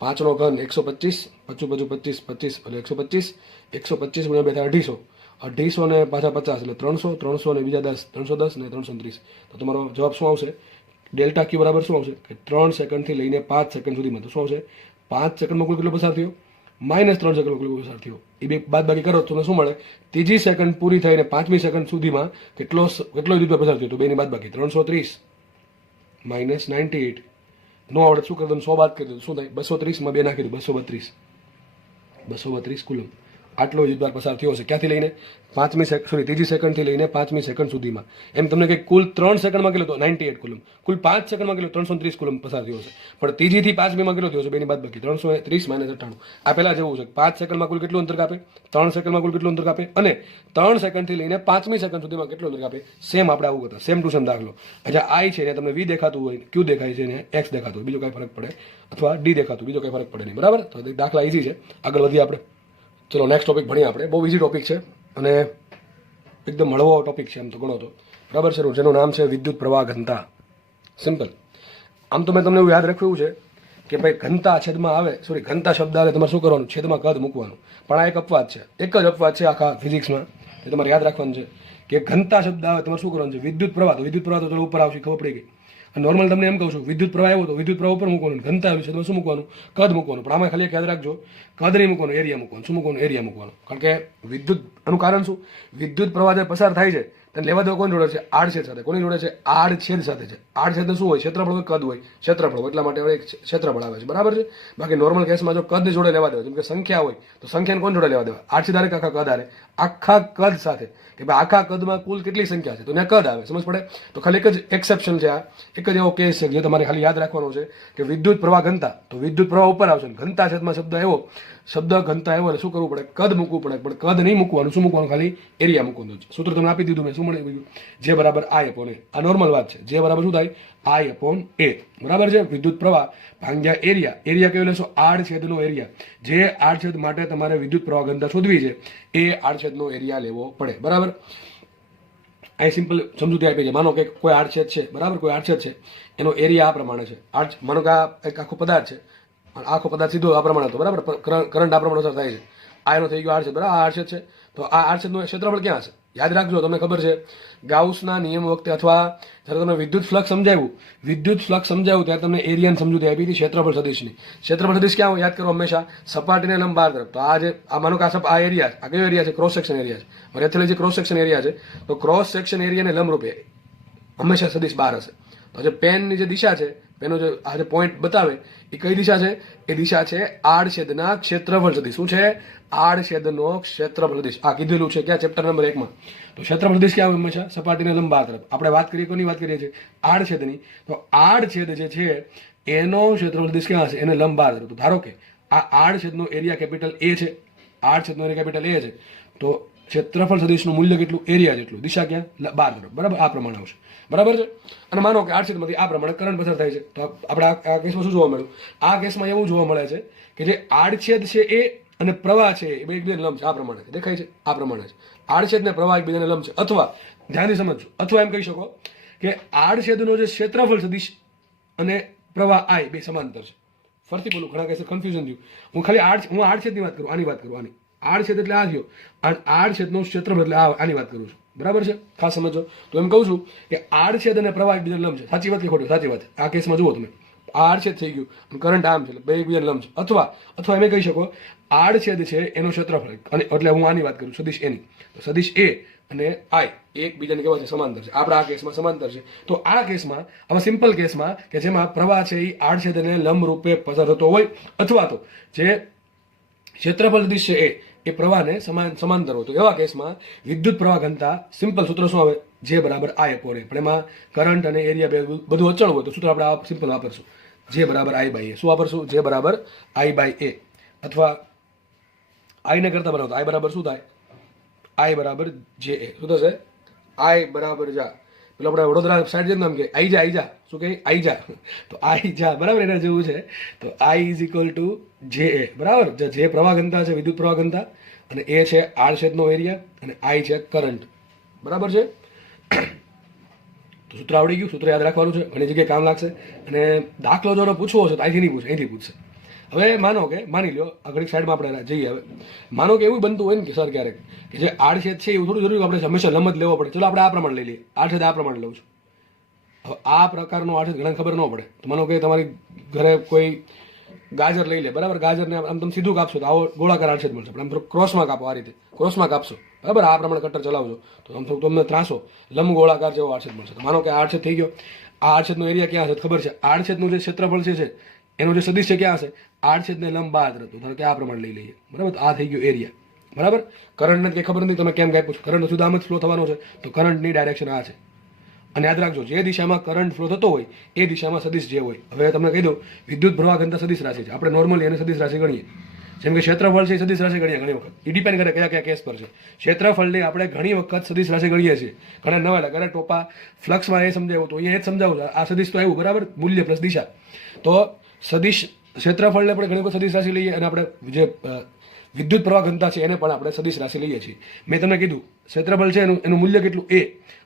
5 નો ઘન 125, 25 25 25 એટલે 125, 125 ગુણ્યા 2 થાય 250, 250 ને પાછા 50 એટલે 300, 300 ને બીજા 10, 310 ને 330. તો તમારો જવાબ શું આવશે? ડેલ્ટા Q બરાબર શું આવશે? કે 3 સેકન્ડથી લઈને 5 સેકન્ડ સુધીમાં. તો શું આવશે? 5 સેકન્ડમાં કુલ કેટલો પસાર થયો? -3 સેકન્ડમાં કુલ પસાર થયો. એ બે બાદ બાકી કરો તો શું મળે? ત્રીજી સેકન્ડ પૂરી થઈને 5મી સેકન્ડ સુધીમાં કેટલો વિદ્યુત ભાર પસાર થયો? તો બેની બાદ બાકી 330 -98. નો આવડે શું કરી દો? 100 બાદ કરી દો. શું થાય? 230 માં 2 નાખી દો, 232, 232 કુલમ. આટલો વિદ્યુત ભાર પસાર થયો છે. ક્યાંથી લઈને? ત્રીજી સેકન્ડથી લઈને 5મી સેકન્ડ સુધીમાં. એમ તમને કે કુલ 3 સેકન્ડમાં કેટલો હતો? 98 કુલમ. કુલ 5 સેકન્ડમાં કેટલો? 330 કુલમ પસાર થયો છે. પણ ત્રીજીથી 5મીમાં કેટલો થયો છે? બેની બાદ બાકી 330 -98. આ પહેલા જેવું છે. 5 સેકન્ડમાં કુલ કેટલું અંતર કાપે? 3 સેકન્ડમાં કુલ કેટલું અંતર કાપે? અને 3 સેકન્ડથી લઈને 5મી સેકન્ડ સુધીમાં કેટલું અંતર કાપે? સેમ આપણે આવું કરતા, સેમ ટુ સેમ દાખલો. અચ્છા, આઈ છે ને તમને વી દેખાતું હોય, ક્યુ દેખાય છે ને એક્સ દેખાતું હોય, બીજો કઈ ફરક પડે? અથવા ડી દેખાતું, બીજો કઈ ફરક પડે નહીં, બરાબર? તો દાખલા ઈઝી છે. આગળ વધીએ આપણે. ચલો નેક્સ્ટ ટોપિક ભણીએ આપણે. બહુ ઇઝી ટોપિક છે અને એકદમ હળવો ટોપિક છે એમ તો ગણો તો, બરાબર છે? જેનું નામ છે વિદ્યુત પ્રવાહ ઘનતા. સિમ્પલ. આમ તો મેં તમને એવું યાદ રાખ્યું છે કે ભાઈ ઘનતા છેદમાં આવે, સોરી ઘનતા શબ્દ આવે તમારે શું કરવાનું? છેદમાં કદ મૂકવાનું. પણ આ એક અપવાદ છે, એક જ અપવાદ છે આખા ફિઝિક્સમાં, એ તમારે યાદ રાખવાનું છે કે ઘનતા શબ્દ આવે તમારે શું કરવાનું છે? વિદ્યુત પ્રવાહ, તો વિદ્યુત પ્રવાહ તો ચલો ઉપર આવશે, ખબર પડી ગઈ. નોર્મલ તમને એમ કહું છું, વિદ્યુત પ્રવાહ આવ્યો તો વિદ્યુત પ્રવાહ ઉપર મૂકવાનું, ઘનતા આવી છે તો શું મૂકવાનું? કદ મૂકવાનું. પણ આમાં ખાલી યાદ રાખજો, કદ નહીં મૂકવાનું, એરિયા મૂકવાનું. શું મૂકવાનું? એરિયા મૂકવાનું. કારણ કે વિદ્યુત, આનું કારણ શું? વિદ્યુત પ્રવાહ જે પસાર થાય છે તને લેવા દેવા કોણ જોડે છે? આડછેદ સાથે. કોની જોડે છે? આડછેદ સાથે છે. આડછેદ શું હોય? ક્ષેત્રફળ કદ હોય, ક્ષેત્રફળ હોય. એટલા માટે હવે એક ક્ષેત્રફળ આવે છે, બરાબર છે. બાકી નોર્મલ કેસમાં જો કદ જોડે લેવા દેવા, જેમ કે સંખ્યા હોય તો સંખ્યાને કોણ જોડે લેવા દેવા? આડછેદ આરે કે આખા કદ આરે? આખા કદ સાથે, કે ભાઈ આખા કદમાં કુલ કેટલી સંખ્યા છે તો ત્યાં કદ આવે. સમજ પડે? તો ખાલી એક જ એક્સેપ્શન છે, આ એક જ એવો કેસ છે જે તમારે ખાલી યાદ રાખવાનો છે કે વિદ્યુત પ્રવાહ ઘનતા, તો વિદ્યુત પ્રવાહ ઉપર આવશે, ઘનતા છેદમાં શબ્દ આવ્યો, શબ્દ ઘનતા આવ્યો એટલે શું કરવું પડે? કદ મૂકવું પડે. પણ કદ નહીં મૂકવાનું, શું મૂકવાનું? ખાલી એરિયા મૂકવાનું છે. સૂત્ર તમને આપી દીધું મેં. શું મળી ગયું? જે બરાબર આઈ અપોન એ. આ નોર્મલ વાત છે. જે બરાબર શું થાય? આઈ અપોન એ, બરાબર છે. વિદ્યુત પ્રવાહ ભાગ્યા એરિયા. એરિયા કયો લેશો? આડછેદનો એરિયા. જે આડછેદ માટે તમારે વિદ્યુત પ્રવાહ ઘનતા શોધવી છે એ આડછેદનો એરિયા લેવો પડે, બરાબર. અહીં સિમ્પલ સમજૂતી આપી છે. માનો કે કોઈ આડછેદ છે, બરાબર, કોઈ આડછેદ છે, એનો એરિયા આ પ્રમાણે છે. માનો કે આ એક આખો પદાર્થ છે, આખો પદાર્થ સીધો આ પ્રમાણે હતો, બરાબર, કરંટ આ પ્રમાણે અસર થાય છે. આ એનો થઈ ગયો આડછેદ, બરાબર. આ આડછેદ છે તો આ આડછેદનું ક્ષેત્રફળ ક્યાં હશે? યાદ રાખજો, તમને ખબર છે ગાઉસના નિયમ વખતે અથવા જ્યારે તમને વિદ્યુત ફ્લક્સ સમજાવ્યું ત્યારે તમને એરિયાની સમજૂતી આપી હતી ક્ષેત્રફળ સદિશની. ક્ષેત્રફળ સદિશ ક્યાં હોય? યાદ કરો હંમેશા સપાટીને લંબ બહાર તરફ. તો આ જે આ માનો કે આ એરિયા, આ કયો એરિયા છે? ક્રોસ સેક્શન એરિયા છે. મારે જે ક્રોસ સેક્શન એરિયા છે તો ક્રોસ સેક્શન એરિયાને લંબરૂપે હંમેશા સદિશ બહાર હશે. તો જે પેનની જે દિશા છે, પેનો જે આ જે પોઈન્ટ બતાવે એ કઈ દિશા છે? એ દિશા છે આડછેદના ક્ષેત્રફળ સદિશ. શું છે? આડછેદનો ક્ષેત્રફળ સદિશ. આ કીધેલું છે ક્યાં? ચેપ્ટર નંબર 1 માં. તો ક્ષેત્રફળ સદિશ ક્યાં હોય? હંમેશા સપાટીને લંબ બહાર તરફ. આપણે વાત કરીએ કોની વાત કરીએ છીએ? આડછેદની. તો આડછેદ જે છે એનો ક્ષેત્રફળ સદિશ ક્યાં હશે? એને લંબ બહાર તરફ. તો ધારો કે આ આડછેદનો એરિયા કેપિટલ એ છે, આડછેદનો એરિયા કેપિટલ એ છે, તો ક્ષેત્રફળ સદિશનું મૂલ્ય કેટલું? એરિયા જેટલું. દિશા ક્યાં? બહાર તરફ, બરાબર. આ પ્રમાણે આવશે, બરાબર છે. અને માનો કે આડછેદમાંથી આ પ્રમાણે કરંટ પસાર થાય છે તો આપણે આ કેસમાં શું જોવા મળ્યું? આ કેસમાં એવું જોવા મળે છે કે જે આડછેદ છે એ અને પ્રવાહ છે એ એકબીજાને લંબ છે. આ પ્રમાણે દેખાય છે, આ પ્રમાણે છે. આડછેદ ને પ્રવાહ એકબીજાને લંબ છે. અથવા ધ્યાનથી સમજજો, અથવા એમ કહી શકો કે આડછેદનો જે ક્ષેત્રફળ સદિશ અને પ્રવાહ આઈ બે સમાંતર છે. ફરીથી બોલું, ઘણા કેસે કન્ફ્યુઝન થયું. હું ખાલી આડછેદની વાત કરું, આની વાત કરું. આની આડછેદ એટલે આ થયો, અને આડછેદનો ક્ષેત્રફળ એટલે આની વાત કરું છું, બરાબર છે. ખાસ સમજો. તો એમ કહું છું કે આડછેદ અને પ્રવાહ એકબીજાને લંબ છે. સાચી વાત કે ખોટી? સાચી વાત. આ કેસમાં જુઓ તમે, આ આડછેદ થઈ ગયું અને કરંટ આમ છે એટલે બે એકબીજાને લંબ છે. અથવા એમ કહી શકો આડછેદ છે એનો ક્ષેત્રફળ, અને એટલે હું આની વાત કરું સદિશ એની. તો સદિશ એ અને આઈ એકબીજાને કેવા છે? સમાંતર છે. આપણા આ કેસમાં સમાંતર છે. તો આ કેસમાં, આવા સિમ્પલ કેસમાં કે જેમાં પ્રવાહ છે એ આડછેદને લંબ રૂપે પસાર થતો હોય, અથવા તો જે ક્ષેત્રફળ સદિશ છે એ પ્રવાહને સમાંતર હોય, તો એવા કેસમાં વિદ્યુત પ્રવાહ ઘનતા સિમ્પલ સૂત્ર શું આવે? જે બરાબર આઈ અપોન એ. પણ એમાં કરંટ અને એરિયા બધું અચળ હોય તો સૂત્ર આપણે આ સિમ્પલ વાપરશું, જે બરાબર આઈ બાય એ. શું વાપરશું? જે બરાબર આઈ બાય એ. અથવા આઈને કરતા બનાવો તો આઈ બરાબર શું થાય? આઈ બરાબર જે એ. શું થશે? આઈ બરાબર જા. પેલો આપણે વડોદરા સાઈડ જઈને નામ કે આઈ જા. શું કહે? આઈ જા. તો આઈ જા, બરાબર, એના જેવું છે. તો આઈ ઇઝ ઇક્વલ ટુ જે એ, બરાબર. જે પ્રવાહ ઘનતા છે, વિદ્યુત પ્રવાહ ઘનતા, અને એ છે આડછેદનો એરિયા, અને આઈ છે કરંટ, બરાબર છે. તો સૂત્ર આવડી ગયું. સૂત્ર યાદ રાખવાનું છે, ઘણી જગ્યાએ કામ લાગશે. અને દાખલો જો પૂછવો હશે તો અહીંથી નહીં પૂછે, અહીંથી પૂછશે. હવે માની લો આ ઘડી સાઈડમાં આપણે જઈએ. હવે માનો કે એવું બનતું હોય ને કે સર ક્યારેક કે જે આડછેદ છે એવું થોડું જરૂરી આપણે હંમેશા લંબ જ લેવો પડે. ચલો આપણે આ પ્રમાણે લઈ લઈએ, આડછેદ આ પ્રમાણે લઉં છું. હવે આ પ્રકારનો આડછેદ ઘણા ખબર ન પડે. તો માનો કે તમારી ઘરે કોઈ ગાજર લઈ લે, બરાબર. ગાજરને આમ તમે સીધું કાપશો તો આવો ગોળાકાર આડછેદ મળશે. પણ આમ ક્રોસમાં કાપો, આ રીતે ક્રોસમાં કાપશો, બરાબર. આ પ્રમાણે કટર ચલાવજો તો આમ તમને ત્રાસો લંબ ગોળાકાર જેવો આડછેદ મળશે. તો માનો કે આડછેદ થઈ ગયો. આ આડછેદનો એરિયા ક્યાં હશે? ખબર છે. આડછેદનું જે ક્ષેત્રફળ છે એનો જે સદિશ છે ક્યાં હશે? આડછેદને લંબ બહાર તરફ. ધારો કે આ પ્રમાણે લઈ લઈએ, બરાબર. તો આ થઈ ગયો એરિયા, બરાબર. કરંટને કંઈ ખબર નથી, તમે કેમ કાપ્યું? કરંટ સીધા આમ જ ફ્લો થવાનો છે, તો કરંટની ડાયરેક્શન આ છે. અને યાદ રાખજો, જે દિશામાં કરંટ ફ્લો થતો હોય એ દિશામાં સદિશ જે હોય. હવે તમને કહી દઉં, વિદ્યુત પ્રવાહ ઘનતા સદિશ રાશિ છે. આપણે નોર્મલી એને સદિશ રાશિ ગણીએ. જેમ કે ક્ષેત્રફળ છે એ સદિશ રાશિ ગણીએ ઘણી વખત. એ ડિપેન્ડ કરે કયા કેસ પર છે. ક્ષેત્રફળની આપણે ઘણી વખત સદિશ રાશિ ગણીએ છીએ. ઘણા નવા લાગે ટોપા ફ્લક્સમાં એ સમજાવ્યું, તો અહીંયા એ જ સમજાવું છે. આ સદિશ તો આવ્યું, બરાબર, મૂલ્ય પ્લસ દિશા. તો સદિશ ક્ષેત્રફળને આપણે ઘણી વખત સદિશ રાશિ લઈએ, અને આપણે જે વિદ્યુત પ્રવાહ ઘનતા છે એને પણ આપણે સદિશ રાશિ લઈએ છીએ. મેં તમને કીધું ક્ષેત્રફળ છે એનું મૂલ્ય કેટલું? એ.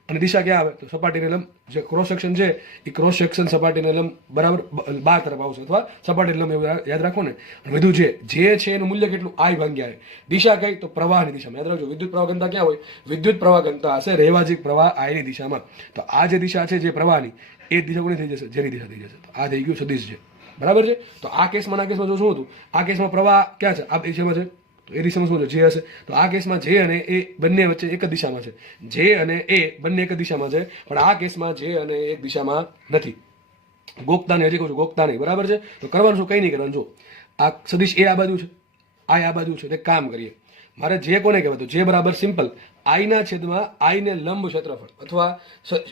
અને દિશા ક્યાં આવે? તો સપાટીને લંબ. જે ક્રોસ સેક્શન છે એ ક્રોસ સેક્શન સપાટીને લંબ બરાબર બહાર તરફ આવશે, અથવા સપાટીને લંબ, એવું યાદ રાખો ને. અને વધુ જે છે એનું મૂલ્ય કેટલું? આઈ ભાગ્યા. દિશા કઈ? તો પ્રવાહની દિશામાં. યાદ રાખજો, વિદ્યુત પ્રવાહ ઘનતા ક્યાં હોય? વિદ્યુત પ્રવાહ ઘનતા હશે રહેવાજિક પ્રવાહ આઈની દિશામાં. તો આ જે દિશા છે જે પ્રવાહની, એ દિશા કોની થઈ જશે? જેની દિશા થઈ જશે. તો આ થઈ ગયું સદિશ છે, બરાબર છે. તો આ કેસમાં જો શું હતું? આ કેસમાં પ્રવાહ ક્યાં છે? આ દિશામાં છે. તો એ દિશામાં શું છે? જે હશે. તો આ કેસમાં જે અને એ બંને વચ્ચે એક જ દિશામાં છે. જે અને એ બંને એક જ દિશામાં છે, પણ આ કેસમાં જે અને એ એક દિશામાં નથી. ગોખતા નહીં, હજી કહું છું ગોખતા નહીં, બરાબર છે? તો કરવાનું શું? કંઈ નહીં કરવાનું. જો આ સદિશ એ આ બાજુ છે, આ બાજુ છે, તે કામ કરીએ. મારે જે કોને કહેવાય? તો જે બરાબર સિમ્પલ આઈના છેદમાં આઈને લંબ ક્ષેત્રફળ, અથવા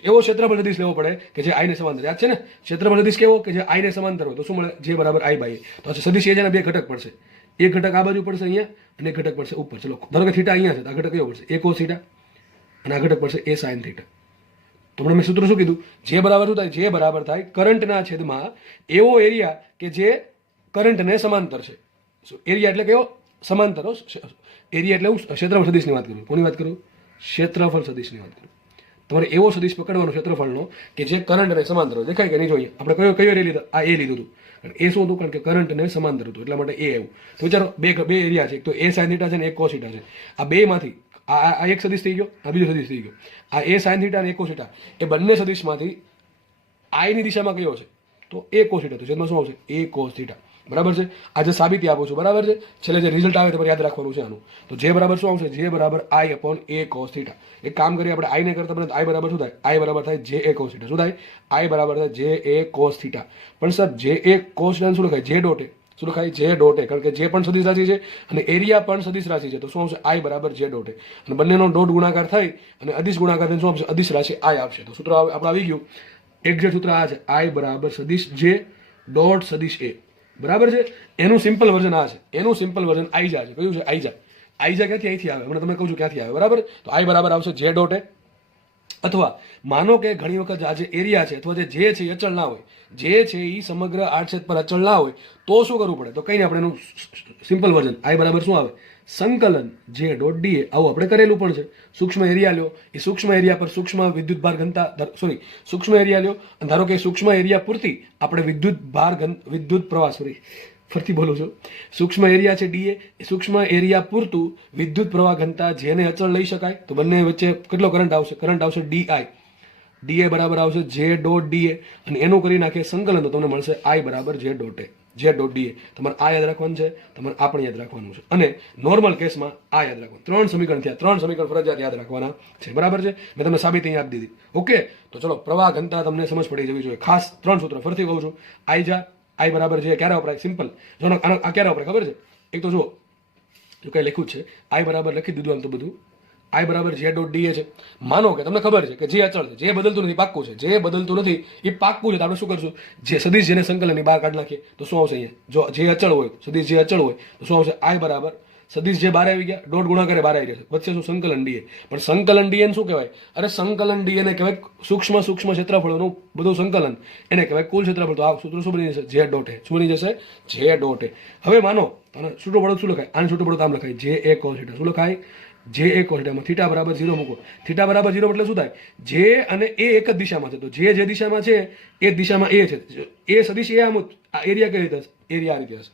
એવો ક્ષેત્રફળ સદિશ લેવો પડે કે જે આઈને સમાંતર. યાદ છે ને? ક્ષેત્રફળ સદિશ કેવો કે જે આઈને સમાંતર હોય. તો શું મળે? જે બરાબર આઈ બાય. તો સદિશ એ છે ને બે ઘટક પડશે. એક ઘટક આ બાજુ પડશે અહીંયા, અને એક ઘટક પડશે ઉપર. ચલો ધારો કે થીટા અહીંયા છે, તો આ ઘટક કયો પડશે? એ કોસ થીટા, અને આ ઘટક પડશે એ સાઇન થીટા. તો મેં સૂત્ર શું કીધું? જે બરાબર શું થાય? જે બરાબર થાય કરંટના છેદમાં એવો એરિયા કે જે કરંટને સમાંતર છે. એરિયા એટલે કેવો? સમાંતર. એરિયા એટલે હું ક્ષેત્રફળ સદિશની વાત કરું. કોની વાત કરું? ક્ષેત્રફળ સદિશની વાત કરું. તમારે એવો સદિશ પકડવાનો ક્ષેત્રફળનો કે જે કરંટને સમાંતર હોય. દેખાય કે નહીં? જોઈએ આપણે કયો એરિયા લીધો? આ એ લીધું હતું. એ શું હતું? કારણ કે કરંટને સમાંતર હતું, એટલા માટે એ આવ્યું. તો વિચારો બે એરિયા છે, એક તો એ સાઇન થીટા છે ને એક કોસ થીટા છે. આ બેમાંથી આ એક સદિશ થઈ ગયો, આ બીજો સદિશ થઈ ગયો. આ એ સાઇન થીટા અને એ કોસ થીટા, એ બંને સદિશમાંથી આઈની દિશામાં કયો છે? તો એ કોસ થીટા. તો જેમાં શું આવશે? એ કોસ થીટા. બરાબર છે? આજે સાબિતી આપું છું, બરાબર છે? છેલ્લે જે રિઝલ્ટ આવે તમારે યાદ રાખવાનું છે આનું. તો જે બરાબર શું આવશે? જે બરાબર આઈ અપોન એ કોસ થીટા. એક કામ કરીએ આપણે, આઈને કરતા બરાબર આઈ બરાબર શું થાય? આઈ બરાબર થાય જે એ કોસ થીટા. શું થાય? આઈ બરાબર થાય જે એ કોસ થીટા. પણ સર જે એ કોસ થીટા શું લખાય? જે ડોટ એ. શું લખાય? જે ડોટ એ. કારણ કે જે પણ સદિશ રાશિ છે અને એરિયા પણ સદિશ રાશિ છે. તો શું આવશે? આઈ બરાબર જે ડોટ એ. અને બંનેનો ડોટ ગુણાકાર થઈ અને અદિશ ગુણાકાર થઈને શું આવશે? અદિશ રાશિ આઈ આવશે. તો સૂત્ર આપણે આવી ગયું. એક્ઝેક્ટ સૂત્ર આ છે, આઈ બરાબર સદિશ જે ડોટ સદિશ એ. બરાબર છે? એનું સિમ્પલ વર્ઝન આ છે. એનું સિમ્પલ વર્ઝન આઈજા છે. કયું છે? આઈજા. આઈજા ક્યાંથી? અહીંથી આવે. હમણાં તમને કહું છું ક્યાંથી આવે. બરાબર? તો આઈ બરાબર આવશે જે ડોટ એ. અથવા માનો કે ઘણી વખત આ જે એરિયા છે અથવા જે છે એ અચળ ના હોય, જે છે એ સમગ્ર આડછેદ પર અચળ ના હોય, તો શું કરવું પડે? તો કંઈ નહીં, આપણે એનું સિમ્પલ વર્ઝન આઈ બરાબર શું આવે? સંકલન જે ડોટ ડીએ. આવું આપણે કરેલું પણ છે. સૂક્ષ્મ એરિયા લ્યો, એ સૂક્ષ્મ એરિયા પર સૂક્ષ્મ વિદ્યુત ભાર ઘનતા, સૂક્ષ્મ એરિયા લ્યો અને ધારો કે સૂક્ષ્મ એરિયા પૂરતી આપણે વિદ્યુત પ્રવાહ, ફરીથી બોલું છું, સૂક્ષ્મ એરિયા છે ડીએ, એ સૂક્ષ્મ એરિયા પૂરતું વિદ્યુત પ્રવાહ ઘનતા જેને અચળ લઈ શકાય. તો બંને વચ્ચે કેટલો કરંટ આવશે? કરંટ આવશે ડીઆઈ. ડીએ બરાબર આવશે જે ડોટ ડીએ, અને એનું કરી નાખીએ સંકલન, તો તમને મળશે આઈ બરાબર જે ડોટ એ. જે ડોટ ડીએ. તમારે આ યાદ રાખવાનું છે, તમારે આ પણ યાદ રાખવાનું છે. અને નોર્મલ કેસમાં આ યાદ રાખવાનું. 3 સમીકરણ થયા. 3 સમીકરણ ફરજિયાત યાદ રાખવાના છે. બરાબર છે? મેં તમને સાબિતી આપી દીધી. ઓકે? તો ચલો, પ્રવાહ ઘનતા તમને સમજ પડી જવી જોઈએ. ખાસ 3 સૂત્ર ફરીથી કહું છું. આઈ બરાબર જે ક્યારે વપરાય? સિમ્પલ. જો આ ક્યારે વપરાય ખબર છે? એક તો જુઓ, જો કંઈ લખ્યું છે, આઈ બરાબર લખી દીધું આમ તો બધું. આઈ બરાબર જે ડોટ ડીએ છે. માનો કે તમને ખબર છે કે જે અચળ છે, જે બદલતું નથી, પાક્કું છે. જે બદલતું નથી એ પાક્કું છે. તો આપણે શું કરશું? જે સદિશ જેને સંકલનની બહાર કાઢી નાખીએ તો શું આવશે? અહીંયા જો જે અચળ હોય, સદિશ જે અચળ હોય, તો શું આવશે? આઈ બરાબર સદિશ જે બહાર આવી ગયા, ડોટ ગુણાકારે બહાર આવી જશે. વચ્ચે શું? સંકલન ડીએ. પણ સંકલન ડીએ શું કહેવાય? અરે સંકલન ડીએ ને કહેવાય સૂક્ષ્મ ક્ષેત્રફળોનું બધું સંકલન, એને કહેવાય કુલ ક્ષેત્રફળ. તો આ સૂત્ર શું બની જશે? જે ડોટ એ. શું બની જશે? જે ડોટ એ. હવે માનો અને છૂટો પડો શું લખાય? આને છૂટો પડો આમ લખાય જે એ કોસ થીટા. શું લખાય? જે એ કોસ થીટામાં થીટા બરાબર 0 મૂકો. થીટા બરાબર 0 એટલે શું થાય? જે અને એ એક જ દિશામાં છે. તો જે દિશામાં છે એ દિશામાં એ છે. એ સદિશ એ આમ, આ એરિયા કઈ રીતે હશે? એરિયા આ રીતે હશે.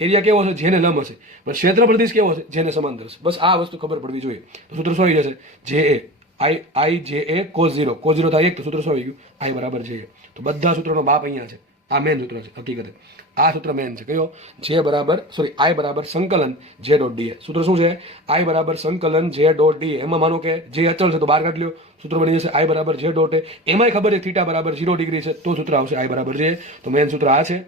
એરિયા કેવો છે? જેને લંબ હશે. પણ ક્ષેત્રફળ દિશ કેવો છે? જેને સમાંતર હશે. બસ આ વસ્તુ ખબર પડવી જોઈએ. તો સૂત્ર શું આવી જશે? જે એ આઈ જે એ કોસ 0. કોસ 0 થાય 1, તો સૂત્ર શું આવી ગયું? આઈ બરાબર જે એ. તો બધા સૂત્રોનો બાપ અહીંયા છે. આ મેન સૂત્ર છે હકીકતે. આ સૂત્ર મેન છે. કયો? જે બરાબર આઈ બરાબર સંકલન જે ડોટ ડીએ. સૂત્ર શું છે? આઈ બરાબર સંકલન જે ડોટ ડીએ. એમાં માનો કે જે અચળ છે તો બહાર કાઢી લ્યો, સૂત્ર બની જશે આઈ બરાબર જે ડોટ એ. એમાંય ખબર છે થીટા બરાબર 0 ડિગ્રી છે, તો સૂત્ર આવશે આઈ બરાબર જે. તો મેન સૂત્ર આ છે.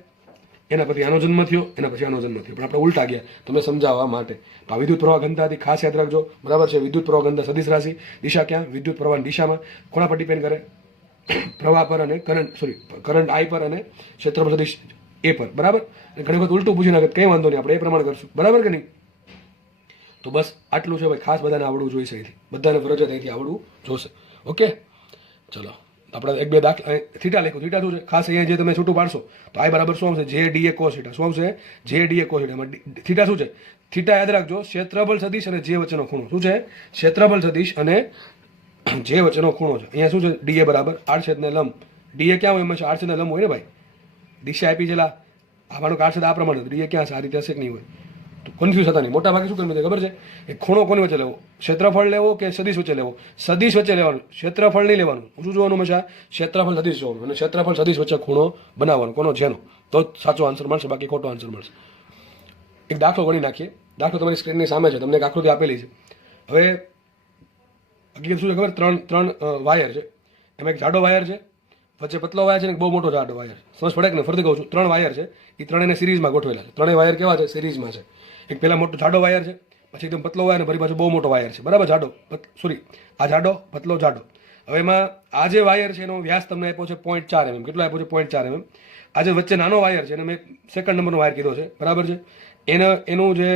એના પછી આનો જન્મ થયો, એના પછી આનો જન્મ થયો, પણ આપણે ઉલટા ગયા તમને સમજાવવા માટે. આ વિદ્યુત પ્રવાહ ઘનતાથી ખાસ યાદ રાખજો. બરાબર છે? વિદ્યુત પ્રવાહ ઘનતા સદિશ રાશિ. દિશા ક્યાં? વિદ્યુત પ્રવાહની દિશામાં. કોના પર ડિપેન્ડ કરે? પ્રવાહ પર અને કરંટ આઈ પર અને ક્ષેત્રફળ સદિશ એ પર. બરાબર? ઘણી વખત ઉલટું પૂછી નાખે, કંઈ વાંધો નહીં, આપણે એ પ્રમાણે કરશું. બરાબર કે નહીં? તો બસ આટલું છે ભાઈ. ખાસ બધાને આવડવું જોઈશે. અહીંથી બધાને ફરજિયાત અહીંથી આવડવું જોશે. ઓકે? ચલો, આપણે 1-2 દાખલા. થીટા લખ્યું. થીટા શું છે? ખાસ અહીંયા જે તમે છૂટું પાડશો તો આઈ બરાબર શું આવશે? જે ડીએ કોસ થીટા. શું આવશે? જે ડીએ કોસ થીટા. એમાં થીટા શું છે? થીટા યાદ રાખજો, ક્ષેત્રફળ સદિશ અને જે વચ્ચેનો ખૂણો. શું છે? ક્ષેત્રફળ સદિશ અને જે વચ્ચેનો ખૂણો છે. અહીંયા શું છે? ડીએ બરાબર આડછેદને લંબ. ડીએ ક્યાં હોય? એમાં આડછેદને લંબ હોય ને ભાઈ. દિશા આપી છેલા આવાનું આડછેદ આ પ્રમાણે. ડીએ ક્યાં છે? આ રીતે હશે કે નહીં હોય? તો કન્ફ્યુઝ થતા નહીં. મોટા ભાગે શું કરવું ખબર છે? એ ખૂણો કોની વચ્ચે લેવો? ક્ષેત્રફળ લેવો કે સદિશ વચ્ચે લેવો? સદિશ વચ્ચે લેવાનું. ક્ષેત્રફળ નહીં લેવાનું. શું જોવાનું હંમેશા? ક્ષેત્રફળ સદિશ જોવાનું. અને ક્ષેત્રફળ સદિશ વચ્ચે ખૂણો બનાવવાનો. કોનો? જેનો. તો સાચો આન્સર મળશે, બાકી ખોટો આન્સર મળશે. એક દાખલો ગણી નાખીએ. દાખલો તમારી સ્ક્રીનની સામે છે, તમને એક આકૃતિ આપેલી છે. હવે હકીકત શું છે ખબર? ત્રણ વાયર છે, એમાં એક જાડો વાયર છે, વચ્ચે પતલો વાયર છે ને એક બહુ મોટો જાડો વાયર છે. સમજ પડે કે ને? ફરીથી કહું છું, 3 વાયર છે, એ ત્રણેયને સિરીઝમાં ગોઠવેલા છે. ત્રણેય વાયર કેવા છે? સિરીઝમાં છે. એક પહેલા મોટો જાડો વાયર છે, પછી એકદમ પતલો વાયર, અને ફરી પાછું બહુ મોટો વાયર છે, બરાબર? આ જાડો પતલો જાડો. હવે એમાં આ જે વાયર છે એનો વ્યાસ તમને આપ્યો છે 0.4 mm. કેટલો આપ્યો છે? 0.4 mm. આ જે વચ્ચે નાનો વાયર છે એને મેં સેકન્ડ નંબરનો વાયર કીધો છે, બરાબર છે? એનું જે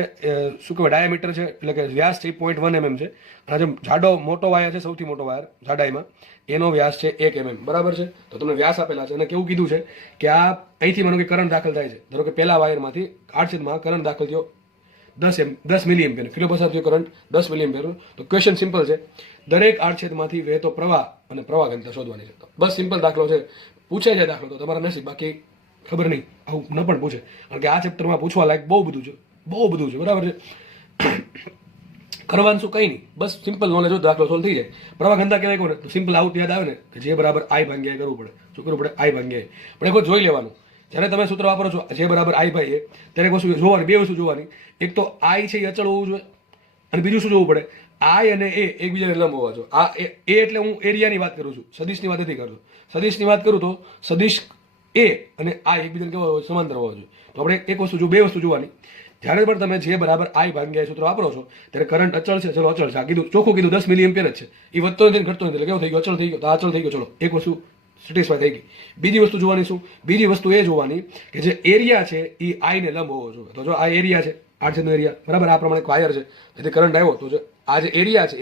શું કહેવાય ડાયામીટર છે, એટલે કે વ્યાસ છે, 0.1 mm છે. અને જે જાડો મોટો વાયર છે, સૌથી મોટો વાયર જાડાઈમાં, એનો વ્યાસ છે 1 mm, બરાબર છે? તો તમને વ્યાસ આપેલા છે. અને કેવું કીધું છે કે આ અહીંથી માનો કે કરંટ દાખલ થાય છે. ધારો કે પહેલા વાયરમાંથી આડછેદમાં કરંટ દાખલ થયો 10 મિલી એમ્પિયર. કેટલો પસાર થયો કરંટ? 10 મિલી એમ્પિયર. તો ક્વેશ્ચન સિમ્પલ છે, દરેક આડછેદમાંથી વહેતો પ્રવાહ અને પ્રવાહ ઘનતા શોધવાની છે. બસ સિમ્પલ દાખલો છે. પૂછે છે દાખલો તો તમારા નસીબ, બાકી ખબર નહીં, આવું ન પણ પૂછે. કારણ કે આ ચેપ્ટરમાં પૂછવા લાયક બહુ બધું છે, બરાબર છે? કરવાનું શું? કંઈ નહીં, બસ સિમ્પલ નોલેજ હોય દાખલો સોલ્વ થઈ જાય. પ્રવાહ ઘનતા કહેવાય કોને? તો સિમ્પલ આવું યાદ આવે ને કે જે બરાબર I ભાગ્યા કરવું પડે. શું કરવું પડે? I ભાગ્યા. પણ એક વખત જોઈ લેવાનું, જ્યારે તમે સૂત્ર વાપરો છો જે બરાબર I ભાઈ એ, ત્યારે એક વસ્તુ જોવાની, બે વસ્તુ જોવાની. એક તો I છે એ અચળ હોવું જોઈએ, અને બીજું શું જોવું પડે? I અને A એકબીજાને લંબ હોવા જોઈએ. આ A એટલે હું એરિયાની વાત કરું છું, સદિશની વાત નથી કરતો. સદિશની વાત કરું તો સદિશ A અને I એકબીજાને કેવા હોય? સમાંતર હોવા જોઈએ. તો આપણે એક વસ્તુ બે વસ્તુ જોવાની. જ્યારે પણ તમે જે બરાબર I ભાગ્યા સૂત્ર વાપરો છો ત્યારે કરંટ અચળ છે. ચલો અચળ છે, આ કીધું, ચોખ્ખું કીધું 10 મિલી એમ્પિયર જ છે. એ વધતો નથી ઘટતો નથી, એટલે કેવો થઈ ગયો? અચળ થઈ ગયો. તો આ અચળ થઈ ગયો. ચલો એક વસ્તુ સેટિસ્ફાય થઈ ગઈ. બીજી વસ્તુ જોવાની શું? બીજી વસ્તુ એ જોવાની કે જે એરિયા છે એ I ને લંબ હોવો જોઈએ. તો જો આ એરિયા છે, આડછેદનો એરિયા, બરાબર? આ પ્રમાણે વાયર છે, જેથી કરંટ આવ્યો, તો આ જે એરિયા છે,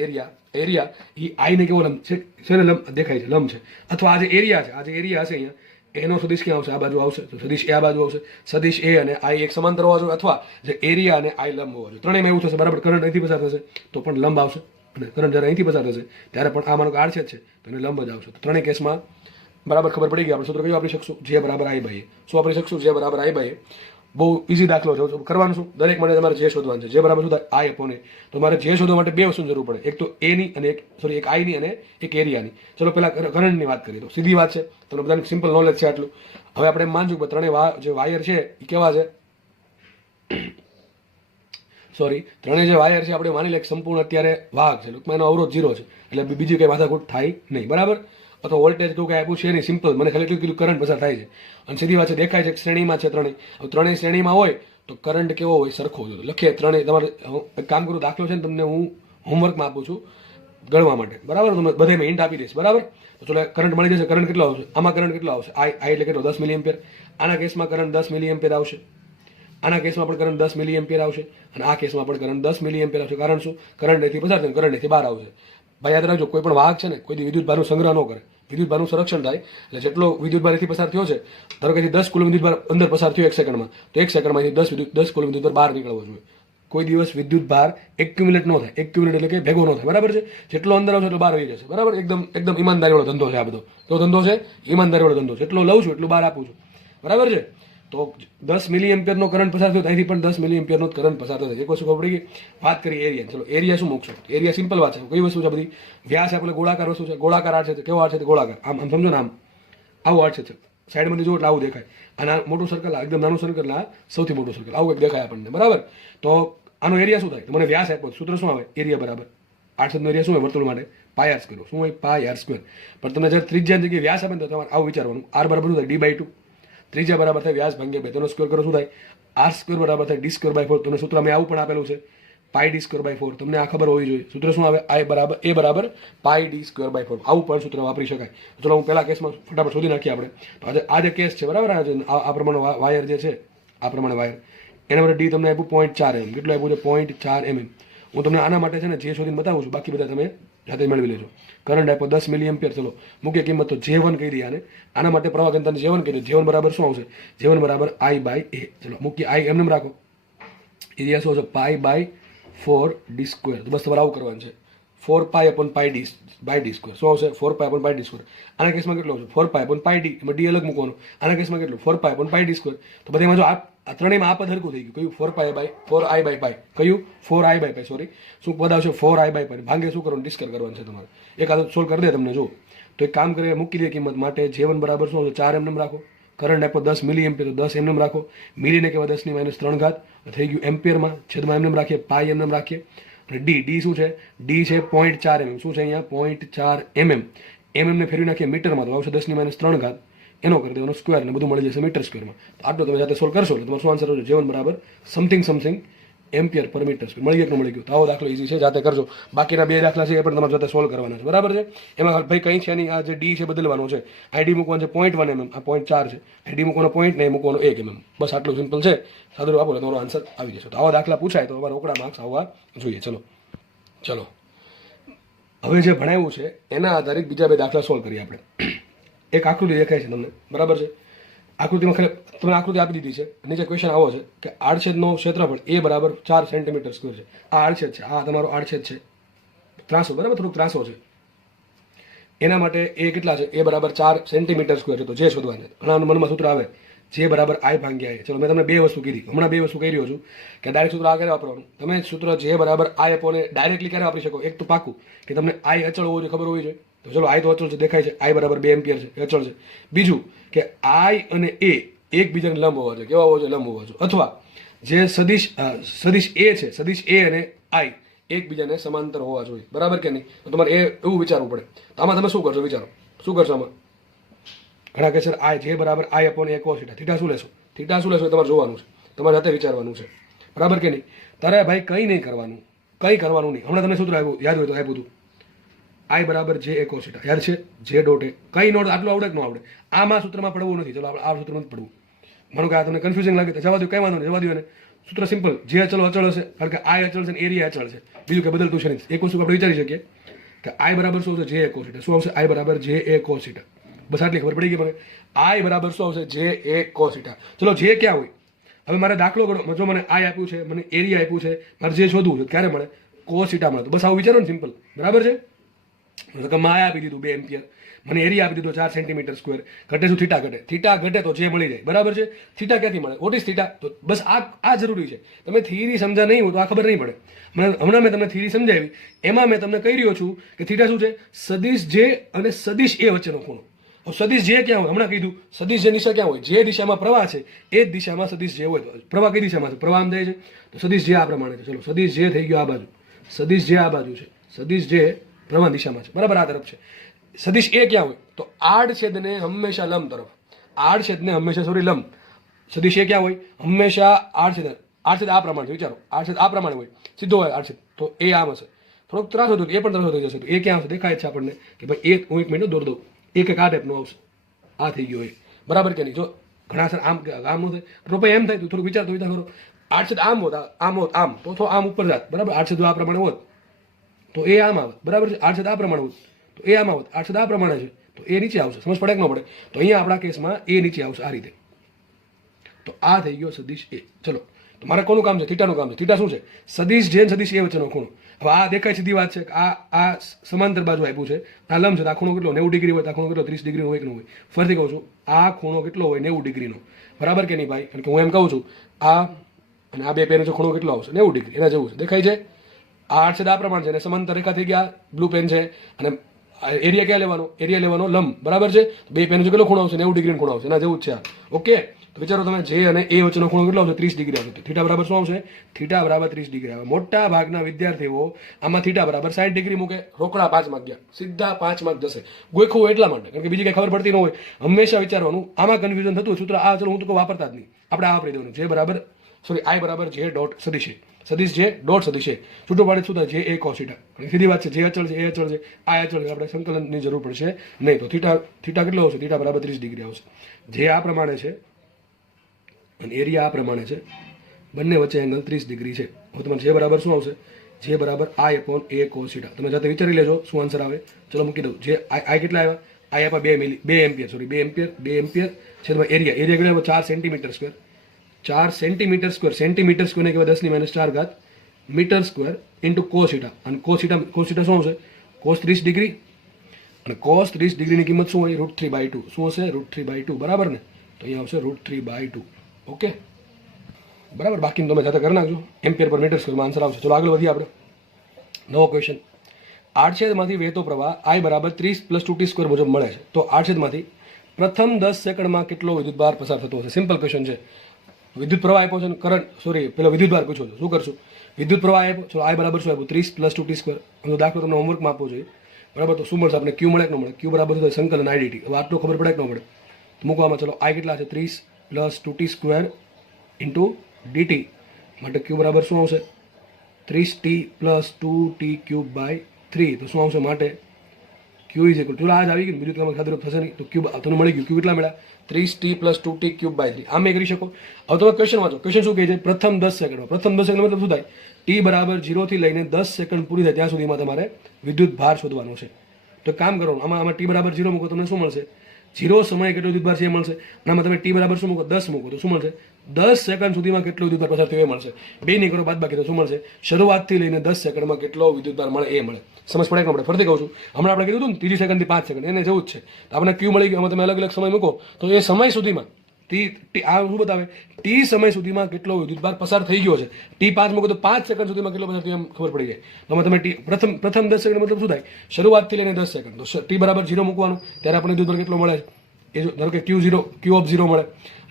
એરિયા એ I ને કેવો લંબ છે? લંબ દેખાય છે, લંબ છે. અથવા આ જે એરિયા છે, આ જે એરિયા હશે અહીંયા, એનો સદિશ ક્યાં આવશે? આ બાજુ આવશે. તો સદિશ એ આ બાજુ આવશે. સદિશ એ અને I એક સમાંતર હોવા જોઈએ, અથવા જે એરિયા અને I લંબ હોવા જોઈએ. ત્રણેયમાં એવું થશે, બરાબર? કરંટ અહીંથી પસાર થશે તો પણ લંબ આવશે, અને કરંટ જ્યારે અહીંથી પસાર થશે ત્યારે પણ આ માનો કે આડછેદ છે તો એને લંબ જ આવશે. તો ત્રણેય કેસમાં બરાબર ખબર પડી ગઈ. આપણે સૂત્ર કયું વાપરી શકશું? જે બરાબર I ભાઈ. શું વાપરી શકશું? જે બરાબર I ભાઈ. બહુ ઇઝી દાખલો છે. કરવાનું શું? દરેક માટે તમારે જે શોધવાનું છે. જે બરાબર શું થાય? I upon A. તો મારે જે શોધવા માટે બે વસ્તુની જરૂર પડે, એક તો A ની અને એક I ની અને એક એરિયાની. ચલો પહેલા કરંટની વાત કરીએ. તો સીધી વાત છે, તમને બધાને સિમ્પલ નોલેજ છે આટલું. હવે આપણે એમ માનશું કે ત્રણેય જે વાયર છે એ કેવા છે? ત્રણેય જે વાયર છે આપણે માની લે સંપૂર્ણ અત્યારે વાહક છે, ટૂંકમાં એનો અવરોધ 0 છે, એટલે બીજી કઈ માથાકૂટ થાય નહીં, બરાબર? અથવા વોલ્ટેજ કેવું કઈ આપ્યું છે નહીં, સિમ્પલ, મને ખાલી એટલું કીધું કરંટ પસાર થાય છે. અને સીધી વાત છે, દેખાય છે શ્રેણીમાં છે ત્રણેય. ત્રણેય શ્રેણીમાં હોય તો કરંટ કેવો હોય? સરખો હોય. લખીએ ત્રણેય. તમારે એક કામ કરું, દાખલો છે ને તમને હું હોમવર્કમાં આપું છું ગણવા માટે, બરાબર? તમને બધામાં હિન્ટ આપી દઈશ, બરાબર? તો ચલો કરંટ મળી જશે. કરંટ કેટલો આવશે? આમાં કરંટ કેટલો આવશે? I એટલે કેટલો? 10 મિલી એમ્પિયર. આના કેસમાં કરંટ 10 મિલી એમ્પિયર આવશે. આના કેસમાં પણ કરંટ 10 મિલી એમ્પિયર આવશે, અને આ કેસમાં પણ કરંટ 10 મિલી એમ્પિયર આવશે. કારણ શું? કરંટ અહીંથી પસાર થાય, કરંટ અહીંથી બહાર આવશે. ભાઈ યાદ રાખજો, કોઈ પણ વાહક છે ને કોઈ વિદ્યુત ભારનો સંગ્રહ ન કરે, વિદ્યુત ભારનું સંરક્ષણ થાય. એટલે જેટલો વિદ્યુત ભાર અહીંથી પસાર થયો છે, ધારો કે 10 કુલમ વિદ્યુત ભાર અંદર પસાર થયો 1 સેકન્ડમાં, તો 1 સેકન્ડમાં 10 કુલમ વિદ્યુત ભાર બહાર નીકળવો જોઈએ. કોઈ દિવસ વિદ્યુત ભાર એક્યુમ્યુલેટ ન થાય. એક્યુમ્યુલેટ એટલે કે ભેગો ન થાય, બરાબર છે? જેટલો અંદર આવશે એટલો બહાર આવી જશે, બરાબર? એકદમ ઈમાનદારી વાળો ધંધો છે આ બધો. કેવો ધંધો છે? ઈમાનદારી વાળો ધંધો. જેટલો લઉં છું એટલું બહાર આપું છું, બરાબર છે? તો 10 મિલી એમ્પિયરનો કરંટ પસાર થયો, અહીંથી પણ 10 મિલી એમ્પિયરનો કરંટ પસાર થયો. એક વસ્તુ ખબર પડી ગઈ. વાત કરી એરિયા. ચલો એરિયા શું મૂકશો? એરિયા સિમ્પલ વાત છે. કઈ વસ્તુ છે બધી? વ્યાસ આપણે ગોળાકાર વસ્તુ છે. ગોળાકાર આડ છે. કેવો આડ છે? ગોળાકાર. આમ સમજો ને, આમ આવું આડ છે. સાઈડમાંથી જુઓ એટલે આવું દેખાય. અને મોટું સર્કલ, એકદમ નાનું સર્કલ, આ સૌથી મોટું સર્કલ, આવું એક દેખાય આપણને, બરાબર? તો આનો એરિયા શું થાય? તો મને વ્યાસ આપ્યો, સૂત્ર શું આવે? એરિયા બરાબર આડછેદનો એરિયા શું હોય વર્તુળ માટે? Pi R square. શું હોય? Pi R square. પણ તમને જ્યારે ત્રિજ્યા જગ્યાએ વ્યાસ આપે ને તો તમારે આવું વિચારવાનું, આર બરાબર શું થાય? D/2. ત્રિજ્યા બરાબર થાય વ્યાસ ભાગ્યા 2, તેનો સ્ક્વેર કરો શું થાય? આર સ્ક્વેર બરાબર થાય D²/4. તમને સૂત્ર મેં આવું પણ આપેલું છે, પાય D²/4. તમને આ ખબર હોવી જોઈએ. સૂત્ર શું આવે? A બરાબર પાય D²/4. આવું પણ સૂત્ર વાપરી શકાય. ચલો હું પહેલા કેસમાં ફટાફટ શોધી નાખીએ આપણે. તો આ જે કેસ છે, બરાબર? આ પ્રમાણે વાયર જે છે, આ પ્રમાણે વાયર, એના માટે ડી તમને આપ્યું 0.4 mm. કેટલું આપ્યું છે? 0.4 mm. હું તમને આના માટે છે ને જે શોધીને બતાવું છું, બાકી બધા તમે જાતે મેળવી લેજો. કરંટ આપ્યો 10 મિલી એમ્પિયર. ચલો મુખ્ય કિંમત તો J1 કહી દઈએ આને. આના માટે પ્રવાહ ઘનતાને J1 કહી દો. J1 બરાબર શું આવશે? J1 બરાબર I/A. ચલો મુખ્ય I એમને રાખો. એરિયા શું આવશે? π/4 d². તો બસ તમારે આવું કરવાનું છે. 4π/πd શું આવશે? 4π/πd². આના કેસમાં કેટલું આવશે? 4π/πd. એમાં d અલગ મૂકવાનું. આના કેસમાં કેટલું? 4π/πd². તો બધામાં જો આ ત્રણેયમાં આ પદ હરખું થઈ ગયું. કયું? 4I/π. કયું? 4I/π. સોરી, શું પદ આવશે? 4I/π. ભાંગે શું કરવાનું? ડિસ્કર કરવાનું છે તમારે. એક આદત સોલ્વ કરી દે તમને. જો તો એક કામ કરીએ, મૂકી દે કિંમત માટે. J1 બરાબર શું આવશે? 4 mm રાખો. કરંટ આપ્યો 10 મિલી એમ્પિયર, તો 10 એમનેમ રાખો. મિલીને કહેવાય 10⁻³ થઈ ગયું એમ્પિયરમાં, છેદમાં એમનેમ રાખીએ, પાઈ એમનેમ રાખીએ. અને ડી શું છે? ડી છે 0.4 mm. શું છે અહીંયા? 0.4 mm. ને ફેરવી નાખીએ મીટરમાં, તો આવશે 10⁻³ એનો કરી દેવાનો સ્ક્વેર, ને બધું મળી જશે મીટર સ્ક્વેરમાં. તો આટલો તમે જાતે સોલ્વ કરશો એટલે તમારો શું આન્સર આવશે? J1 બરાબર સમથિંગ એમ્પિયર પર મીટર સ્ક્વેર. મળી ગયું કે ન મળી ગયું? તો આવો દાખલો ઈઝી છે, જાતે કરજો. બાકીના 2 દાખલા છે એ પણ તમારે જાતે સોલ્વ કરવાના છે, બરાબર છે. એમાં ભાઈ કંઈ છે નહીં, આ જે ડી છે બદલવાનો છે. આઈડી મૂકવાનું છે 0.1 mm, આ 0.4 છે. આઈડી મૂકવાનો 0 ને મૂકવાનો 1 mm. બસ આટલું સિમ્પલ છે. સાદું આપો એટલે તમારો આન્સર આવી જશે. તો આવા દાખલા પૂછાય તો અમારા રોકડા માર્ક્સ આવવા જોઈએ. ચલો હવે જે ભણાવ્યું છે એના આધારિત બીજા 2 દાખલા સોલ્વ કરીએ આપણે. એક આકૃતિ દેખાય છે તમને, બરાબર છે. આકૃતિમાં તમને આકૃતિ આપી દીધી છે. નીચે ક્વેશ્ચન આવો છે કે આડછેદનો ક્ષેત્રફળ A બરાબર 4 સેન્ટીમીટર સ્ક્વેર છે. આ આડછેદ છે, આ તમારો આડછેદ છે, ત્રાસો, બરાબર, થોડુંક ત્રાસો છે. એના માટે A કેટલા છે? A બરાબર 4 સેન્ટીમીટર સ્ક્વેર છે. તો જે શોધવાનું છે, ઘણા મનમાં સૂત્ર આવે J બરાબર I ભાગ્યા A. ચલો મેં તમને 2 વસ્તુ કીધી, હમણાં 2 વસ્તુ કહી રહ્યો છું કે ડાયરેક્ટ સૂત્ર આ ક્યારે વાપરવાનું. તમે સૂત્ર J બરાબર I અપોન A ડાયરેક્ટલી ક્યારે વાપરી શકો? એક તો પાકું કે તમને I અચળ હોવું જોઈએ, ખબર હોવી જોઈએ. તો ચલો I તો અચળ છે, દેખાય છે, I બરાબર 2 એમ્પિયર છે, એ અચળ છે. બીજું કે I અને A એકબીજાને લંબ હોવા જોઈએ. કેવા હોવા જોઈએ? લંબ હોવા જોઈએ. અથવા જે સદિશ A છે, સદિશ A અને I એકબીજાને સમાંતર હોવા જોઈએ, બરાબર કે નહીં? તો તમારે એવું વિચારવું પડે. તો આમાં તમે શું કરશો? વિચારો, શું કરશો આમાં? ઘણા કહે છે J બરાબર I upon A cos θ. Theta શું લેશો? થીટા શું લેશો એ તમારે જોવાનું છે, તમારે જાતે વિચારવાનું છે, બરાબર કે નહીં? તારે ભાઈ કંઈ નહીં કરવાનું, કંઈ કરવાનું નહીં. હમણાં તમને સૂત્ર આવ્યું, યાદ હોય તો આપ્યું હતું, I બરાબર J A cos θ. યાદ છે? J dot A. કંઈ નોટ આટલું આવડે કે ન આવડે? આમાં સૂત્રમાં પડવું નથી. ચલો આપણે આ સૂત્રમાં નથી પડવું. માનો કે આ તમને કન્ફ્યુઝિંગ લાગે તો જવા દો, કંઈ વાંધો નહીં, જવા દો એને. સૂત્ર સિમ્પલ, જે અચળ હશે, કારણ કે I અચળ છે ને એરિયા અચળ છે, બીજું કે બદલતું છે નહીં. એક વસ્તુ આપણે વિચારી શકીએ કે I બરાબર શું આવશે? J A cos θ. શું આવશે? I બરાબર J A cos θ. બસ આટલી ખબર પડી ગઈ મને. I બરાબર શું આવશે? J A cos θ. ચલો J ક્યાં હોય? હવે મારે દાખલો કરો, જો મને I આપ્યું છે, મને એરિયા આપ્યું છે, મારે જે શોધવું છે ક્યારે મળે? cos θ મળે. તો બસ આવું વિચારો ને, સિમ્પલ, બરાબર છે. I આપી દીધું 2 એમ્પિયર, મને એરિયા આપી દીધો 4 સેન્ટીમીટર સ્ક્વેર. ઘટે શું? થીટા ઘટે. થીટા ઘટે તો જે મળી જાય, બરાબર છે. થીટા ક્યાંથી મળે? What is theta? તો બસ આ જરૂરી છે. તમે થિયરી સમજા નહીં હોય તો આ ખબર નહીં પડે. હમણાં મેં તમને થિયરી સમજાવી, એમાં મેં તમને કહી રહ્યો છું કે થીટા શું છે? સદિશ J અને સદિશ A વચ્ચેનો ખૂણો. સદિશ J ક્યાં હોય? હમણાં કીધું, સદિશ J દિશા ક્યાં હોય? જે દિશામાં પ્રવાહ છે એ જ દિશામાં સદિશ J હોય. તો પ્રવાહ કઈ દિશામાં છે? પ્રવાહ આમ જાય છે, તો સદિશ J આ પ્રમાણે છે. ચલો સદિશ J થઈ ગયો આ બાજુ, સદિશ J આ બાજુ છે, સદિશ J પ્રવાહ દિશામાં છે, બરાબર, આ તરફ છે. સદિશ A ક્યાં હોય? તો આડછેદને હંમેશા લંબ તરફ, આડછેદને હંમેશા લંબ. સદિશ A ક્યાં હોય? હંમેશા આડછેદ આ પ્રમાણે, વિચારો, આડછેદ આ પ્રમાણે હોય, સીધો હોય આડછેદ, તો A આમ હશે. થોડોક ત્રાસ હતો, એ પણ ત્રાસ થઈ જશે. તો એ ક્યાં આવશે? દેખાય છે આપણને કે ભાઈ હું 1 મિનિટ દોર દઉં, એક આ ટાઈપનો આવશે, આ થઈ ગયો એ, બરાબર કે નહીં? જો ઘણા સર આમ ન થાય તો ભાઈ એમ થાય, તો થોડું વિચાર કરો. આડછેદ આમ હોત, આમ તો આમ ઉપર જાત, બરાબર. આડછેદ આ પ્રમાણે હોત તો એ આમ આવે, બરાબર છે. આડછેદ આ પ્રમાણે હોત તો એ આમ આવત. આડછેદ આ પ્રમાણે છે તો એ નીચે આવશે. સમજ પડે કે ન પડે? તો અહીંયા આપણા કેસમાં એ નીચે આવશે આ રીતે. તો આ થઈ ગયો સદિશ A. ચલો, તો મારે કોનું કામ છે? થીટાનું કામ છે. થીટા શું છે? સદિશ J અને સદિશ A વચ્ચેનો ખૂણો. હવે આ દેખાય સીધી વાત છે કે આ સમાંતર બાજુ આપ્યું છે, આ લંબ છે, આ ખૂણો કેટલો? 90 ડિગ્રી હોય. આ ખૂણો કેટલો? 30 ડિગ્રીનો હોય કે ન હોય? ફરીથી કહું છું, આ ખૂણો કેટલો હોય? 90 ડિગ્રીનો, બરાબર કે નહીં ભાઈ? કારણ કે હું એમ કહું છું, આ અને આ બે પેન છે, ખૂણો કેટલો આવશે? 90 ડિગ્રી. એના જેવું છે, દેખાય છે? આ આડછેદ આ પ્રમાણ છે અને સમાંતર રેખા થઈ ગયા, બ્લુ પેન છે. અને એરિયા ક્યાં લેવાનો? એરિયા લેવાનો લંબ, બરાબર છે. બે પેન કેટલો ખૂણો આવશે? 90 ડિગ્રીનો ખૂણો આવશે, એના જેવું જ છે આ. ઓકે, તો વિચારો તમે J અને A વચ્ચેનો ખૂણો કેટલો આવશે? 30 ડિગ્રી આવશે. તો થીટા બરાબર શું આવશે? થીટા બરાબર 30 ડિગ્રી આવે. મોટા ભાગના વિદ્યાર્થીઓ આમાં થીટા બરાબર 60 ડિગ્રી મૂકે, રોકડા 5 માર્ક ગયા, સીધા 5 માર્ક જશે. ગોખવું હોય એટલા માટે, કારણ કે બીજી કઈ ખબર પડતી ન હોય. હંમેશા વિચારવાનું, આમાં કન્ફ્યુઝન થતું હોય, સૂત્ર આ ચલો હું તો વાપરતા જ નહીં, આપણે આ વાપરી દેવાનું. I બરાબર J ડોટ સદિશ J ડોટ સદિશ છૂટું પાડે શું થાય? J A cos θ. સીધી વાત છે, જે અચળ છે એ અચળ છે, આ અચળ છે, આપણે સંકલનની જરૂર પડશે નહીં. તો થીટા કેટલો આવશે? થીટા બરાબર 30 ડિગ્રી આવશે. જે આ પ્રમાણે છે અને એરિયા આ પ્રમાણે છે, બંને વચ્ચે એંગલ 30 ડિગ્રી છે. હવે તમારે જે બરાબર શું આવશે? જે બરાબર I અપોન A cos θ. તમે જાતે વિચારી લેજો શું આન્સર આવે. ચલો મૂકી દઉં. જે I કેટલા આવ્યા? I આપ્યા 2 એમ્પિયર છે. તમારે એરિયા કેટલા આવ્યો? 4 centimetre square. 4 centimetre square, centimetre સ્ક્વેરને કહેવાય 10⁻⁴ મીટર સ્ક્વેર ઇન્ટુ cos θ. અને cos θ શું આવશે? cos 30 degree. અને cos 30 ડિગ્રીની કિંમત શું હોય? √3/2. શું હશે? √3/2, બરાબર ને? તો અહીંયા આવશે √3/2. ઓકે, બરાબર. બાકીનું તમે જાતે કરી નાખજો, એમ્પિયર પર મીટર સ્ક્વેરમાં આન્સર આવશે. ચલો આગળ વધીએ આપણે. નવો ક્વેશ્ચન. આડછેદમાંથી વહેતો પ્રવાહ I બરાબર 30 + 2t² મુજબ મળે છે. તો આડછેદમાંથી પ્રથમ 10 સેકન્ડમાં કેટલો વિદ્યુતભાર પસાર થતો હશે. સિમ્પલ ક્વેશ્ચન છે. વિદ્યુત પ્રવાહ આપ્યો છે, કરંટ સોરી પેલો વિદ્યુતભાર પૂછો છો. શું કરશું? વિદ્યુત પ્રવાહ આપ્યો, ચલો I બરાબર શું આપ્યું? 30 + 2t². આનો દાખલો તમને હોમવર્કમાં આપવો જોઈએ, બરાબર? તો શું મળશે આપણે? Q મળે કે ન મળે? Q બરાબર શું થાય? સંકલન IDT. હવે આટલું ખબર પડે કે ન પડે? મૂકવામાં ચલો I કેટલા છે? 30 + 2t² * dt. માટે Q બરાબર શું આવશે? 30t + 2t³ / 3. તો શું આવશે? માટે Q ઇઝ ઇક્વલ ટુ, આ જ આવી ગયું વિદ્યુત કામ ખાતર થશે નહીં તો Q તમને મળી ગયું. Q કેટલા મળ્યા? 30t + 2t³ / 3. આમ એ કરી શકો. હવે તમે ક્વેશ્ચન વાંચો. ક્વેશ્ચન શું કહે છે? પ્રથમ 10 સેકન્ડમાં. પ્રથમ 10 સેકન્ડ મતલબ શું થાય? t બરાબર 0 થી લઈને 10 સેકન્ડ પૂરી થાય ત્યાં સુધીમાં તમારે વિદ્યુત ભાર શોધવાનો છે. તો કામ કરો, આમાં t બરાબર 0 મૂકો, તમને શું મળશે? 0 સમયે કેટલો વિદ્યુત ભાર છે એ મળશે. અને આમાં તમે t બરાબર શું મૂકો? 10 મૂકો તો શું મળશે? 10 સેકન્ડ સુધીમાં કેટલો વિદ્યુત ભાર પસાર થયો એ મળશે. બે નહીં કરો બાદ બાકી તો શું મળશે? શરૂઆતથી લઈને 10 સેકન્ડમાં કેટલો વિદ્યુત ભાર મળે એ મળે. સમજ પડે કે આપણે? ફરીથી કહું છું, હમણાં આપણે કીધું હતું ને 30 સેકન્ડથી 5 સેકન્ડ, એને જેવું જ છે. તો આપણે Q મળી ગયું. આમાં તમે અલગ અલગ સમય મૂકો તો એ સમય સુધીમાં આ શું બતાવે? t સમય સુધીમાં કેટલો વિદ્યુતભાર પસાર થઈ ગયો છે. t5 મૂકો તો 5 સેકન્ડ સુધીમાં કેટલો પસાર થયો એમ ખબર પડી જાય. તો આમાં તમે પ્રથમ 10 સેકન્ડ મતલબ શું થાય? શરૂઆતથી લઈને 10 સેકન્ડ. તો t બરાબર 0 મૂકવાનું, ત્યારે આપણને વિદ્યુતભાર કેટલો મળે? એ જો ધારો કે Q0 મળે,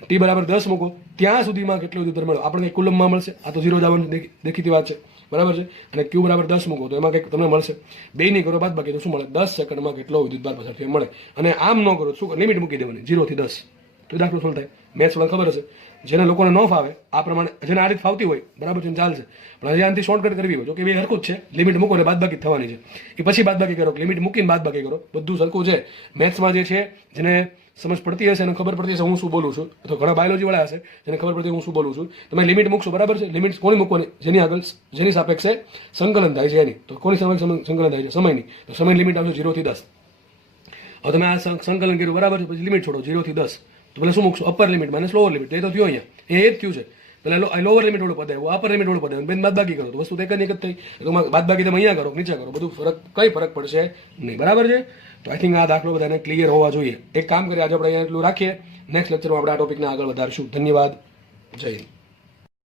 t બરાબર 10 મૂકો ત્યાં સુધીમાં કેટલો વિદ્યુતભાર મળ્યો આપણને કુલમમાં મળશે. આ તો 0 જ આવવાનું દેખીતી વાત છે, બરાબર છે. અને Q બરાબર 10 મૂકો તો એમાં કંઈક તમને મળશે. બે નહીં કરો બાદ બાકી તો શું મળે? 10 સેકન્ડમાં કેટલો વિદ્યુતભાર પસાર થયો મળે. અને આમ ન કરો, શું લિમિટ મૂકી દેવાની 0 થી 10. તો એ દાખલો સોલ્વ થાય. મેથ્સ વાળા ખબર હશે. જેને લોકોને ન ફાવે આ પ્રમાણે, જેને આ રીત ફાવતી હોય બરાબર છે, ચાલશે. પણ હજી આનાથી શોર્ટકટ કરવી હોય, જો કે બે હરખું જ છે. લિમિટ મૂકો એટલે બાદ બાકી થવાની છે. એ પછી બાદ બાકી કરો, લિમિટ મૂકીને બાદ બાકી કરો, બધું સરખું છે. મેથ્સમાં જે છે, જેને સમજ પડતી હશે અને ખબર પડતી હશે હું શું બોલું છું, તો ઘણા બાયોલોજી વાળા હશે જેને ખબર પડતી હું શું બોલું છું. તમે લિમિટ મૂકશો, બરાબર છે. લિમિટ કોની મૂકવાની? જેની આગળ જેની સાપેક્ષે સંકલન થાય છે એની. તો કોની સાપેક્ષે સંકલન થાય છે? સમયની. તો સમયની લિમિટ આવશે 0 થી 10. હવે તમે આ સંકલન કર્યું, બરાબર છે. પછી લિમિટ છોડો 0 થી 10. તો પેલા શું મૂકશો? Upper limit minus lower limit. એ તો થયો અહીંયા, એ જ થયું છે. પેલા લોઅર લિમિટ વાળું પદ આવ્યું, અપર લિમિટ વાળું પદ આવ્યું, બેન બાદ બાકી કરો તો વસ્તુ એક જ થઈ. તો બાદ બાકી તમે અહીંયા કરો, નીચે કરો, બધું કઈ ફરક પડશે નહીં, બરાબર છે. તો આઈ થિંક આ દાખલો બધાને ક્લિયર હોવા જોઈએ. એક કામ કરીએ, આજે આપણે અહીંયા એટલું રાખીએ. નેક્સ્ટ લેક્ચરમાં આપણે આ ટોપિકને આગળ વધારશું. ધન્યવાદ. જય હિન્દ.